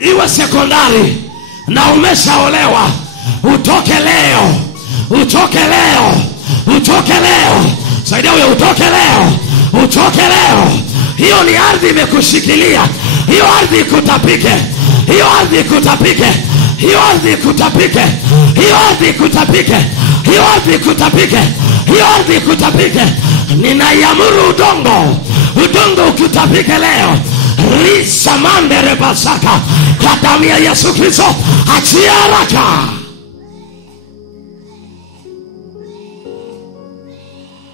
iwe sekondari, na umeshaolewa. Utoke leo, utoke leo, utoke leo. Saidia huyo, utoke leo, utoke leo. Hiyo ni ardhi imekushikilia. Hiyo ardhi ikutapike, hiyo ardhi ikutapike, hiyo ardhi ikutapike, hiyo ardhi ikutapike, hiyo ardhi ikutapike, hiyo ardhi ikutapike. Ninaiamuru udongo, udongo ukutapike leo. Risa mandere basaka kwa damu ya Yesu Kristo. Achia haraka.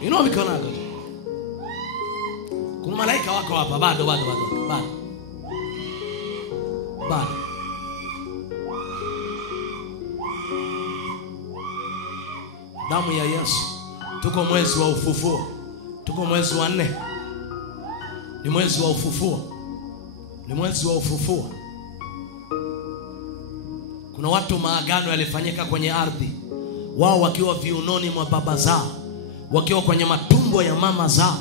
Inua mikono yako. Kuna malaika wako hapa. Bado. Damu ya Yesu. Tuko mwezi wa ufufuo. Tuko mwezi wa 4. Ni mwezi wa ufufuo. Ni mwezi wa ufufuo. Kuna watu maagano yalifanyika kwenye ardhi, wao wakiwa viunoni mwa baba zao, wakiwa kwenye matumbo ya mama zao.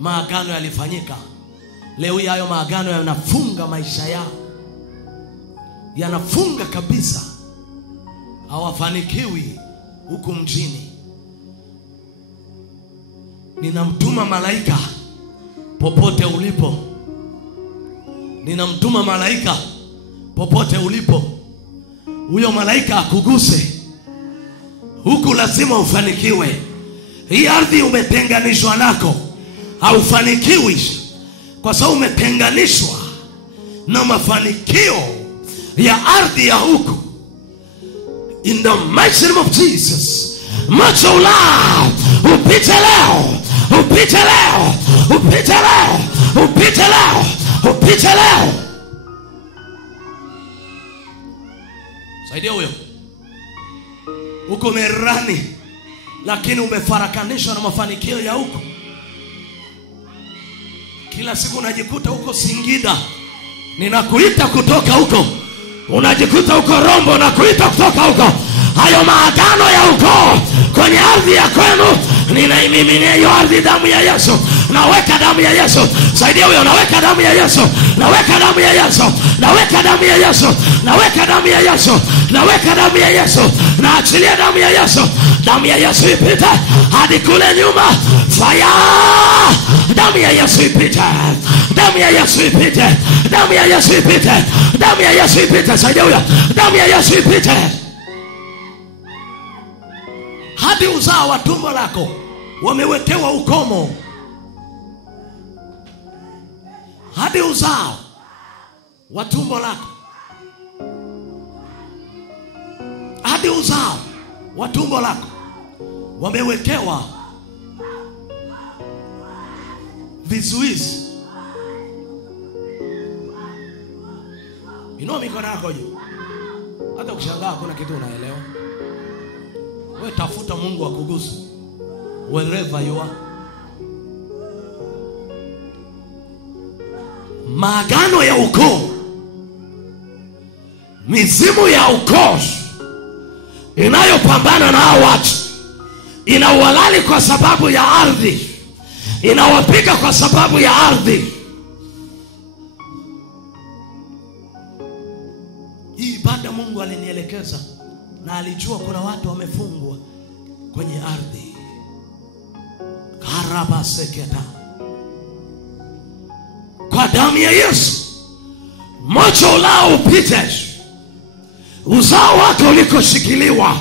Maagano yalifanyika. Leo hii hayo maagano yanafunga maisha yao, yanafunga kabisa. Hawafanikiwi huku mjini. Ninamtuma malaika popote ulipo. Ninamtuma malaika popote ulipo. Huyo malaika akuguse. Huku lazima ufanikiwe. Hii ardhi umetenganishwa nako, haufanikiwi kwa sababu umetenganishwa na mafanikio ya ardhi ya huku. In the mighty name of Jesus, macho la upite leo, upite leo, upite leo, upite leo, upite leo. Saidia huyo. Uko Merani, lakini umefarakanishwa na mafanikio ya huko. Kila siku unajikuta huko Singida, ninakuita kutoka huko. Unajikuta huko Rombo, nakuita kutoka huko. Hayo maagano ya huko kwenye ardhi ya kwenu, ninaimiminia hiyo ardhi damu ya Yesu. Naweka damu ya Yesu. Saidia huyo. Naweka damu ya Yesu. Naweka damu ya Yesu. Naweka damu ya Yesu. Naweka damu ya Yesu. Naweka damu ya Yesu. Naachilia damu ya Yesu. Damu ya Yesu ipite hadi kule nyuma. Fire! Damu ya Yesu ipite. Damu ya Yesu ipite. Damu ya Yesu ipite. Damu ya Yesu ipite. Saidia huyo. Damu ya Yesu ipite hadi uzao wa tumbo lako wamewekewa ukomo. Hadi uzao wa tumbo lako, hadi uzao wa tumbo lako wamewekewa vizuizi. Inua mikono yako juu. Hata ukishangaa kuna kitu unaelewa. Wewe tafuta Mungu akuguse wherever you are. Maagano ya ukoo, mizimu ya ukoo inayopambana na hao watu, inawalali kwa sababu ya ardhi, inawapiga kwa sababu ya ardhi. Hii ibada Mungu alinielekeza na alijua kuna watu wamefungwa kwenye ardhi. Karabaseketa. Kwa damu ya Yesu, moto ulao upite. Uzao wako ulikoshikiliwa,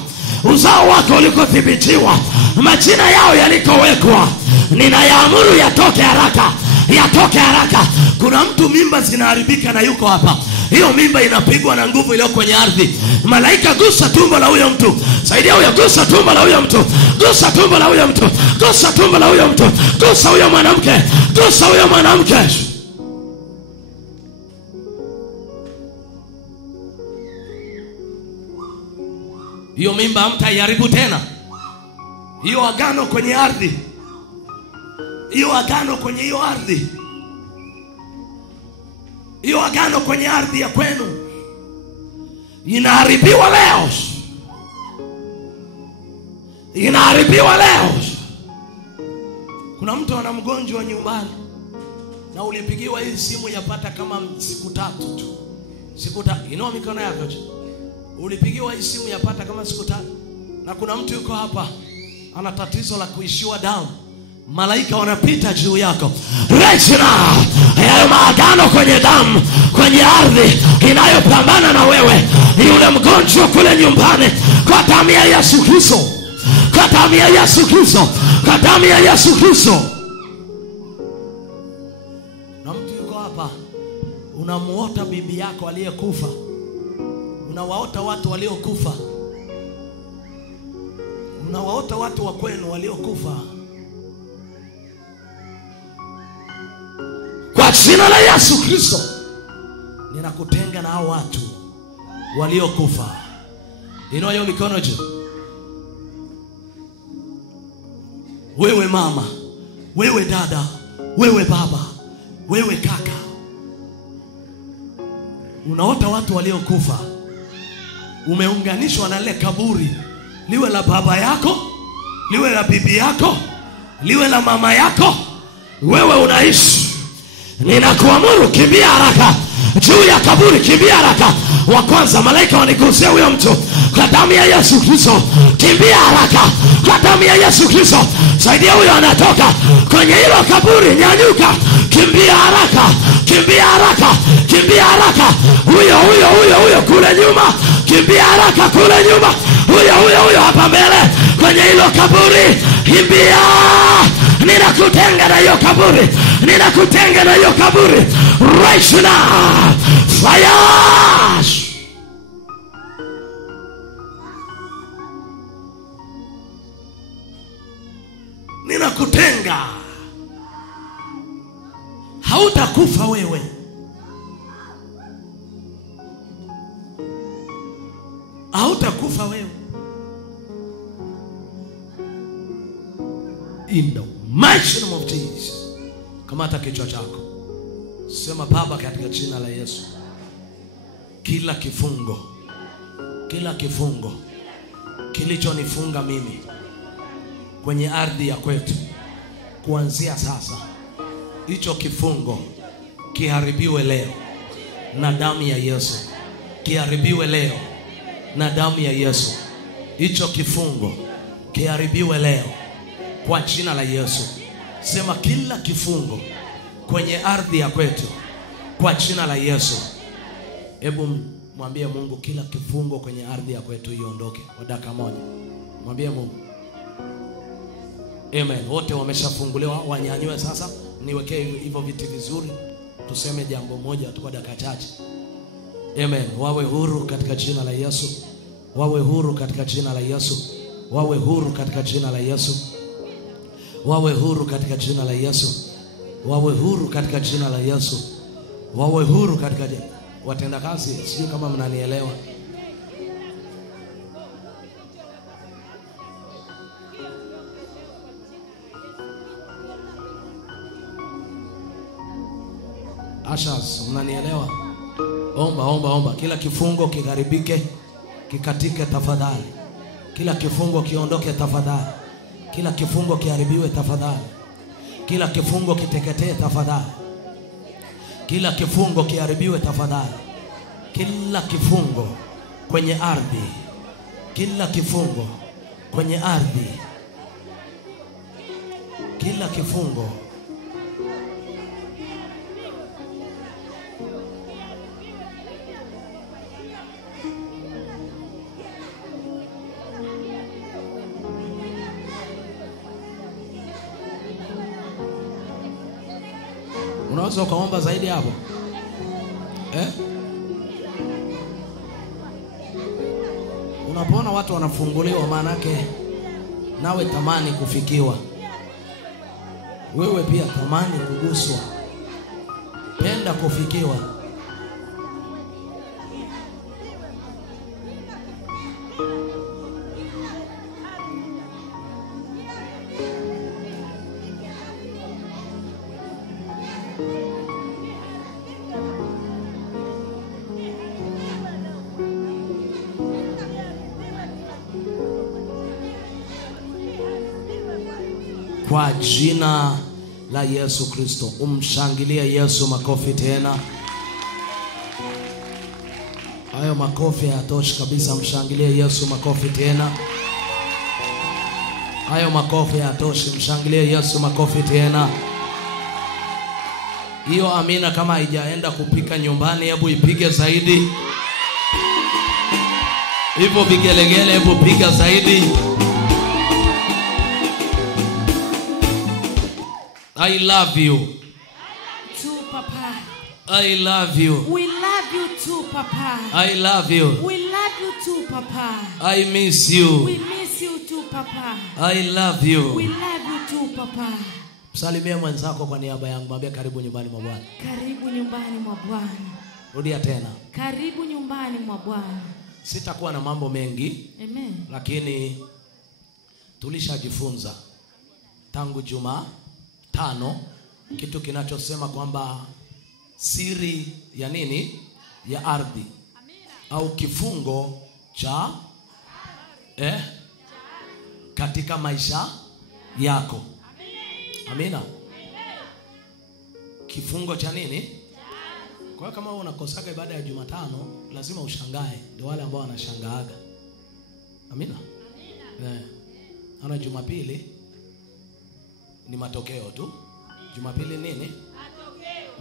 uzao wako ulikothibitiwa, majina yao yalikowekwa, ninayaamuru yatoke haraka, yatoke haraka. Kuna mtu mimba zinaharibika na yuko hapa. Hiyo mimba inapigwa na nguvu iliyo kwenye ardhi. Malaika, gusa tumbo la huyo mtu. Saidia huyo, gusa tumbo la huyo mtu. Gusa tumbo la huyo mtu. Gusa tumbo la huyo mtu. Gusa huyo mwanamke. Gusa huyo mwanamke. Hiyo mimba hamtaiharibu tena. Hiyo agano kwenye ardhi, hiyo agano kwenye hiyo ardhi, hiyo agano kwenye ardhi ya kwenu inaharibiwa leo. Inaharibiwa leo. Kuna mtu ana mgonjwa nyumbani na ulipigiwa hii simu yapata kama siku 3 tu. Siku 3. Inua mikono yako tu. Ulipigiwa hii simu yapata kama siku 3. Na kuna mtu yuko hapa ana tatizo la kuishiwa damu. Malaika wanapita juu yako. Rejina, hayo maagano kwenye damu, kwenye ardhi inayopambana na wewe, yule mgonjwa kule nyumbani, kwa damu ya Yesu Kristo, kwa damu ya Yesu Kristo, kwa damu ya Yesu Kristo. Na mtu yuko hapa unamuota bibi yako aliyekufa, unawaota watu waliokufa, unawaota watu wa kwenu waliokufa. Kwa jina la Yesu Kristo, ninakutenga na hao watu waliokufa. Inua hiyo mikono juu. Wewe mama, wewe dada, wewe baba, wewe kaka, unaota watu waliokufa. Umeunganishwa na ile kaburi, liwe la baba yako, liwe la bibi yako, liwe la mama yako. Wewe unaishi. Ninakuamuru kimbia haraka juu ya kaburi, kimbia haraka. Wa kwanza, malaika wanigusia huyo mtu kwa damu ya Yesu Kristo. Kimbia haraka kwa damu ya Yesu Kristo. Saidia huyo anatoka kwenye hilo kaburi, nyanyuka. Kimbia haraka, kimbia haraka, kimbia haraka. Huyo kule nyuma, kimbia haraka kule nyuma. Huyo hapa mbele kwenye hilo kaburi, kimbia. Ninakutenga na hiyo kaburi, ninakutenga na hiyo kaburi right now. Fire! Ninakutenga. Hautakufa wewe. Hautakufa wewe. In the mighty name of Jesus. Kamata kichwa chako. Sema, Baba, katika jina la Yesu, kila kifungo kilichonifunga mimi kwenye ardhi ya kwetu, kuanzia sasa hicho kifungo kiharibiwe leo na damu ya Yesu. Kiharibiwe leo na damu ya Yesu. Hicho kifungo kiharibiwe leo kwa jina la Yesu. Sema, kila kifungo kwenye ardhi ya kwetu kwa jina la Yesu. Hebu mwambie Mungu, kila kifungo kwenye ardhi ya kwetu iondoke kwa dakika moja. Mwambie Mungu. Amen. Wote wameshafunguliwa, wanyanyue sasa. Niwekee hivyo viti vizuri. Tuseme jambo moja tu kwa dakika chache. Amen. Wawe huru katika jina la Yesu. Wawe huru katika jina la Yesu. Wawe huru katika jina la Yesu. Wawe huru katika jina la Yesu. Wawe huru katika jina la Yesu. Wawe huru katika Watenda kazi, sijui kama mnanielewa. Ashas, mnanielewa? Omba. Kila kifungo kikaribike, kikatike tafadhali. Kila kifungo kiondoke tafadhali. Kila kifungo kiharibiwe tafadhali. Kila kifungo kiteketee tafadhali. Kila kifungo kiharibiwe tafadhali. Kila kifungo kwenye ardhi. Kila kifungo kwenye ardhi. Kila kifungo. Unaweza ukaomba zaidi hapo? Unapoona watu wanafunguliwa, maana yake nawe tamani kufikiwa. Wewe pia tamani kuguswa. Penda kufikiwa. Kwa jina la Yesu Kristo, umshangilie Yesu makofi tena. Hayo makofi hayatoshi kabisa, mshangilie Yesu makofi tena. Hayo makofi hayatoshi, mshangilie Yesu makofi tena. Hiyo amina kama haijaenda kupika nyumbani, hebu ipige zaidi. Hivyo vigelegele, hebu piga zaidi. I love you too, Papa. I love you. We love you too, Papa. I love you. We love you too, Papa. I miss you. We miss you too, Papa. I love you. We love you too, Papa. Msalimie mwenzako kwa niaba yangu, mwambie karibu nyumbani mwa Bwana. Karibu nyumbani mwa Bwana. Rudia tena. Karibu nyumbani mwa Bwana. Sitakuwa na mambo mengi. Amen. Lakini tulishajifunza tangu Jumatano kitu kinachosema kwamba siri ya nini? Ya ardhi. Au kifungo cha katika maisha yako. Amina. Kifungo cha nini? Kwa hiyo kama wewe unakosaka ibada ya Jumatano, lazima ushangae. Ndio wale ambao wanashangaaga. Amina. Ana Jumapili ni matokeo tu. Jumapili nini?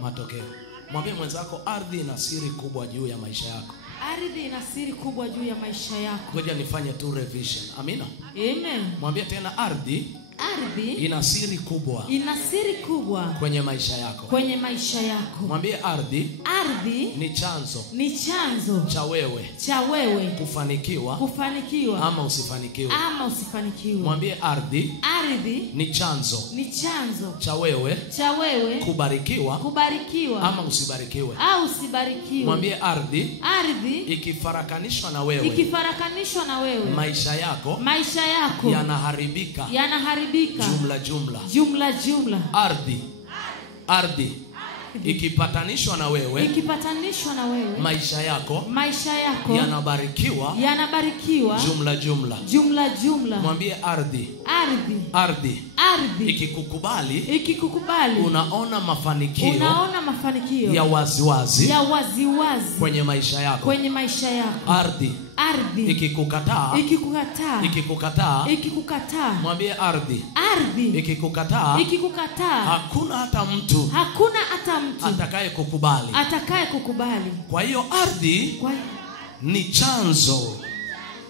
Matokeo. Mwambie mwenzako ardhi ina siri kubwa juu ya maisha yako. Ardhi ina siri kubwa juu ya maisha yako. Ngoja nifanye tu revision. Amina. Amen. Mwambie tena ardhi ina siri kubwa. Ina siri kubwa kwenye maisha yako. Kwenye maisha yako. Mwambie ardhi ni chanzo. Ni chanzo cha wewe kufanikiwa ama usifanikiwe. Mwambie ardhi ni chanzo cha wewe kubarikiwa ama usibarikiwe. Mwambie ardhi ikifarakanishwa na wewe maisha yako yanaharibika jumla. Ardhi ikipatanishwa na wewe maisha yako yanabarikiwa jumla. Mwambie ardhi ikikukubali unaona mafanikio ya waziwazi kwenye maisha yako. Ardhi ikikukataa mwambie ardhi ikikukataa hakuna hata mtu atakaye kukubali. Kwa hiyo ardhi ni chanzo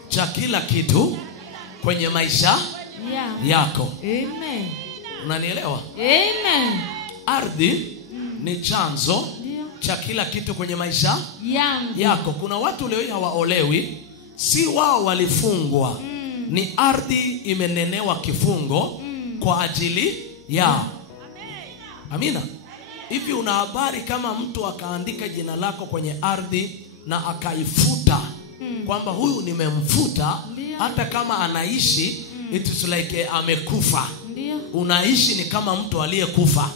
cha kila kitu kwenye maisha yako. Amen. Unanielewa? Amen. Ardhi ni chanzo cha kila kitu kwenye maisha yako. Kuna watu leo hawaolewi, si wao walifungwa. Ni ardhi imenenewa kifungo kwa ajili yao. Amina. Hivi una habari kama mtu akaandika jina lako kwenye ardhi na akaifuta kwamba huyu nimemfuta, hata kama anaishi it is like amekufa. Ndio. Unaishi ni kama mtu aliyekufa.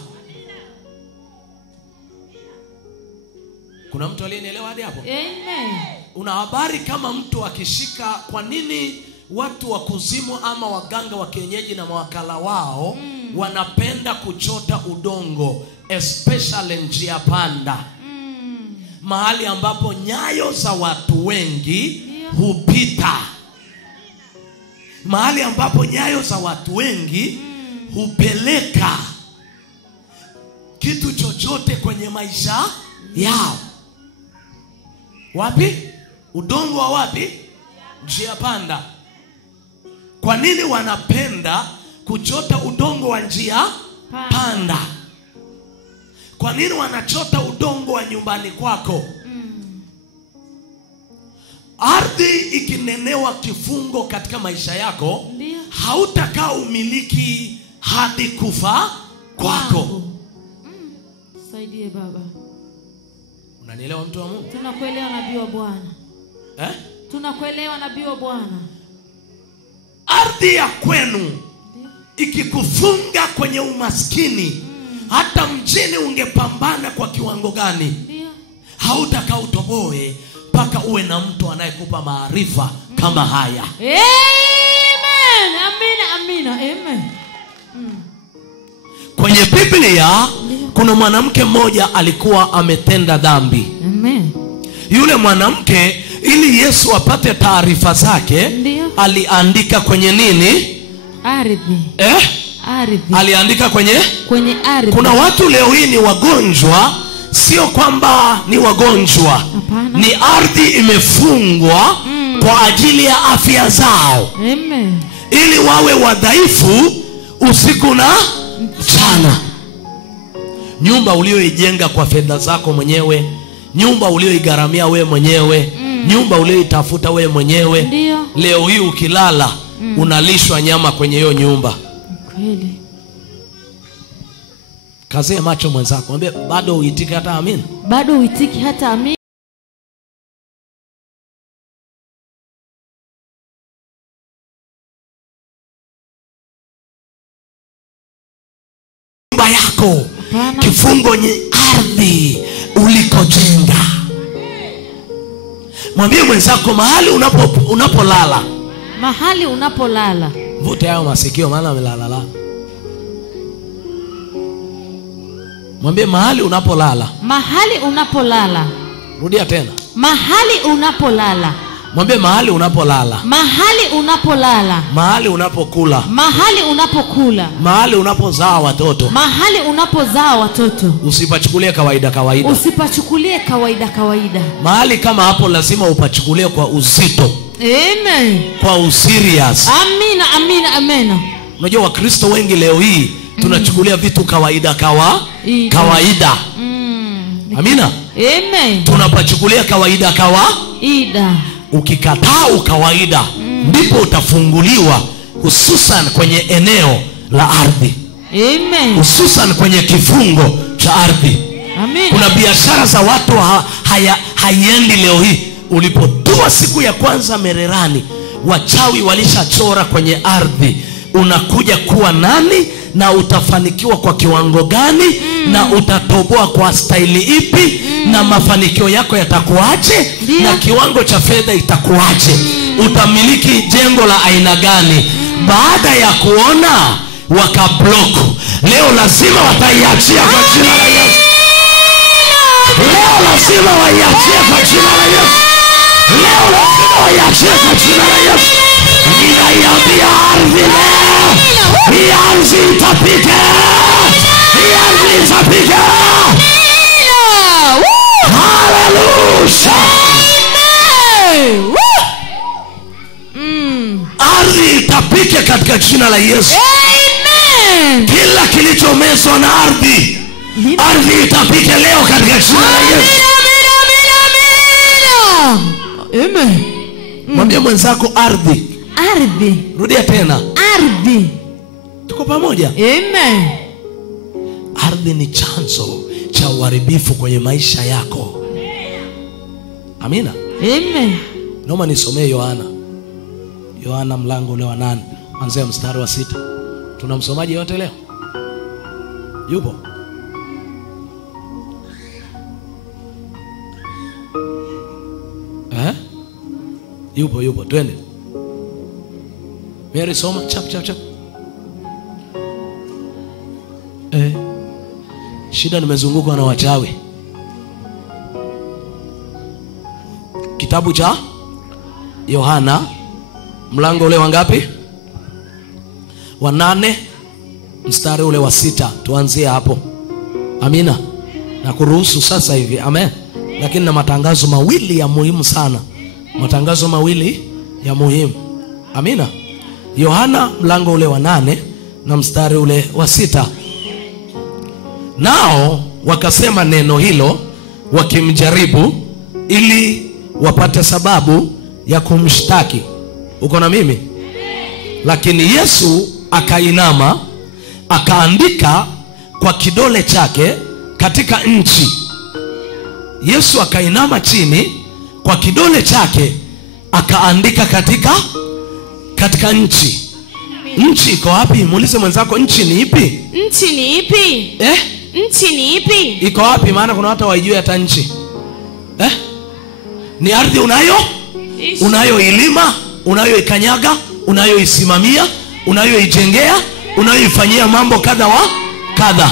Kuna mtu aliyenielewa hadi hapo? Amen. Una habari kama mtu akishika, kwa nini watu wa kuzimu ama waganga wa kienyeji na mawakala wao wanapenda kuchota udongo, especially njia panda, mahali ambapo nyayo za watu wengi hupita, mahali ambapo nyayo za watu wengi hupeleka kitu chochote kwenye maisha yao? Wapi? Udongo wa wapi? Njia panda. Kwa nini wanapenda kuchota udongo wa njia panda? Kwa nini wanachota udongo wa nyumbani kwako? Ardhi ikinenewa kifungo katika maisha yako, hautakaa umiliki hadi kufa kwako. Saidie baba. Unanielewa mtu wa Mungu? Tunakuelewa nabii wa Bwana. Tunakuelewa nabii wa Bwana. Ardhi ya kwenu ikikufunga kwenye umaskini, hata mjini ungepambana kwa kiwango gani, hautakaa utoboe mpaka uwe na mtu anayekupa maarifa kama haya. Amen. Amina, amina. Amen. Kwenye Biblia kuna mwanamke mmoja alikuwa ametenda dhambi. Amen. Yule mwanamke, ili Yesu apate taarifa zake, aliandika kwenye nini? Ardhi. Ardhi. Aliandika kwenye ardhi. Kuna watu leo hii ni wagonjwa, sio kwamba ni wagonjwa. Apana. Ni ardhi imefungwa kwa ajili ya afya zao. Amen. Ili wawe wadhaifu usiku na mchana. Nyumba ulioijenga kwa fedha zako mwenyewe, nyumba ulioigharamia wewe mwenyewe, nyumba ulioitafuta wewe mwenyewe, leo hii ukilala unalishwa nyama kwenye hiyo nyumba. Kweli. Kazie macho mwenzako, mwambie bado uitiki hata amin. Bado uitiki hata amin. Nyumba yako kifungo nye ardhi ulikojenga. Mwambie mwenzako mahali unapolala. Mahali unapolala. Vute hayo masikio maana amelala. Mwambie mahali unapolala. Mahali unapolala. Rudia tena. Mahali unapolala. Mwambie mahali unapolala. Mahali unapolala. Mahali unapokula. Mahali unapokula. Mahali unapozaa watoto. Mahali unapozaa watoto. Usipachukulie kawaida kawaida. Usipachukulie kawaida kawaida. Mahali kama hapo lazima upachukulie kwa uzito. Amen. Kwa userious. Amina, amina, amena. Unajua Wakristo wengi leo hii tunachukulia vitu kawaida kawaida. Amina. Amen. Tunapachukulia kawaida kawaida. Ukikataa ukawaida, ndipo utafunguliwa, hususan kwenye eneo la ardhi. Amen. Hususan kwenye kifungo cha ardhi. Amen. Kuna biashara za watu haiendi leo hii. Ulipotua siku ya kwanza Mererani, wachawi walishachora kwenye ardhi unakuja kuwa nani na utafanikiwa kwa kiwango gani na utatoboa kwa staili ipi na mafanikio yako yatakuaje na kiwango cha fedha itakuaje, utamiliki jengo la aina gani. Baada ya kuona wakablock, leo lazima wataiachia kwa jina la Yesu. Leo lazima waiachie kwa jina la Yesu. Leo lazima waiachie kwa jina la Yesu. Ninaiambia ardhi leo, hii ardhi itapike. Hii ardhi itapike. Hallelujah. Ardhi itapike katika jina la Yesu. Amen. Kila kilichomezwa na ardhi, ardhi itapike leo katika jina la Yesu. Amen. Mwambie mwenzako ardhi. Ardhi. Rudia tena. Ardhi. Tuko pamoja? Amen. ardhi ni chanzo cha uharibifu kwenye maisha yako. Amina. Amen. Naomba nisomee Yohana mlango ule wa 8 anzia mstari wa 6. Tuna msomaji yote leo? Yupo? Yupo. Twende. Mary soma chap. Shida nimezungukwa na wachawi. Kitabu cha Yohana mlango ule wa ngapi? Wa 8 mstari ule wa 6. Tuanzie hapo. Amina. Na kuruhusu sasa hivi. Amen. Lakini na matangazo mawili ya muhimu sana. Matangazo mawili ya muhimu. Amina. Yohana mlango ule wa 8 na mstari ule wa 6. Nao wakasema neno hilo wakimjaribu ili wapate sababu ya kumshtaki. Uko na mimi? Lakini Yesu akainama akaandika kwa kidole chake katika nchi. Yesu akainama chini kwa kidole chake akaandika katika nchi. Nchi iko wapi? Muulize mwenzako, nchi ni ipi? Nchi ni ipi? Nchi ni ipi? Iko wapi? Maana kuna watu hawajui hata nchi. Ni ardhi unayoilima, unayoikanyaga, unayoisimamia, unayoijengea, unayoifanyia mambo kadha wa kadha.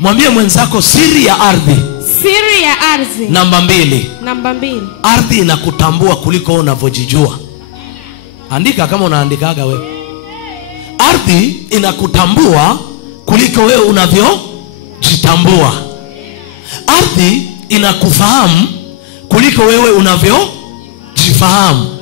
Mwambie mwenzako siri ya ardhi. Siri ya ardhi. Namba 2. Ardhi inakutambua kuliko unavyojijua. Andika kama unaandikaga wewe. Ardhi inakutambua kuliko wewe unavyojitambua. Ardhi inakufahamu kuliko wewe unavyojifahamu.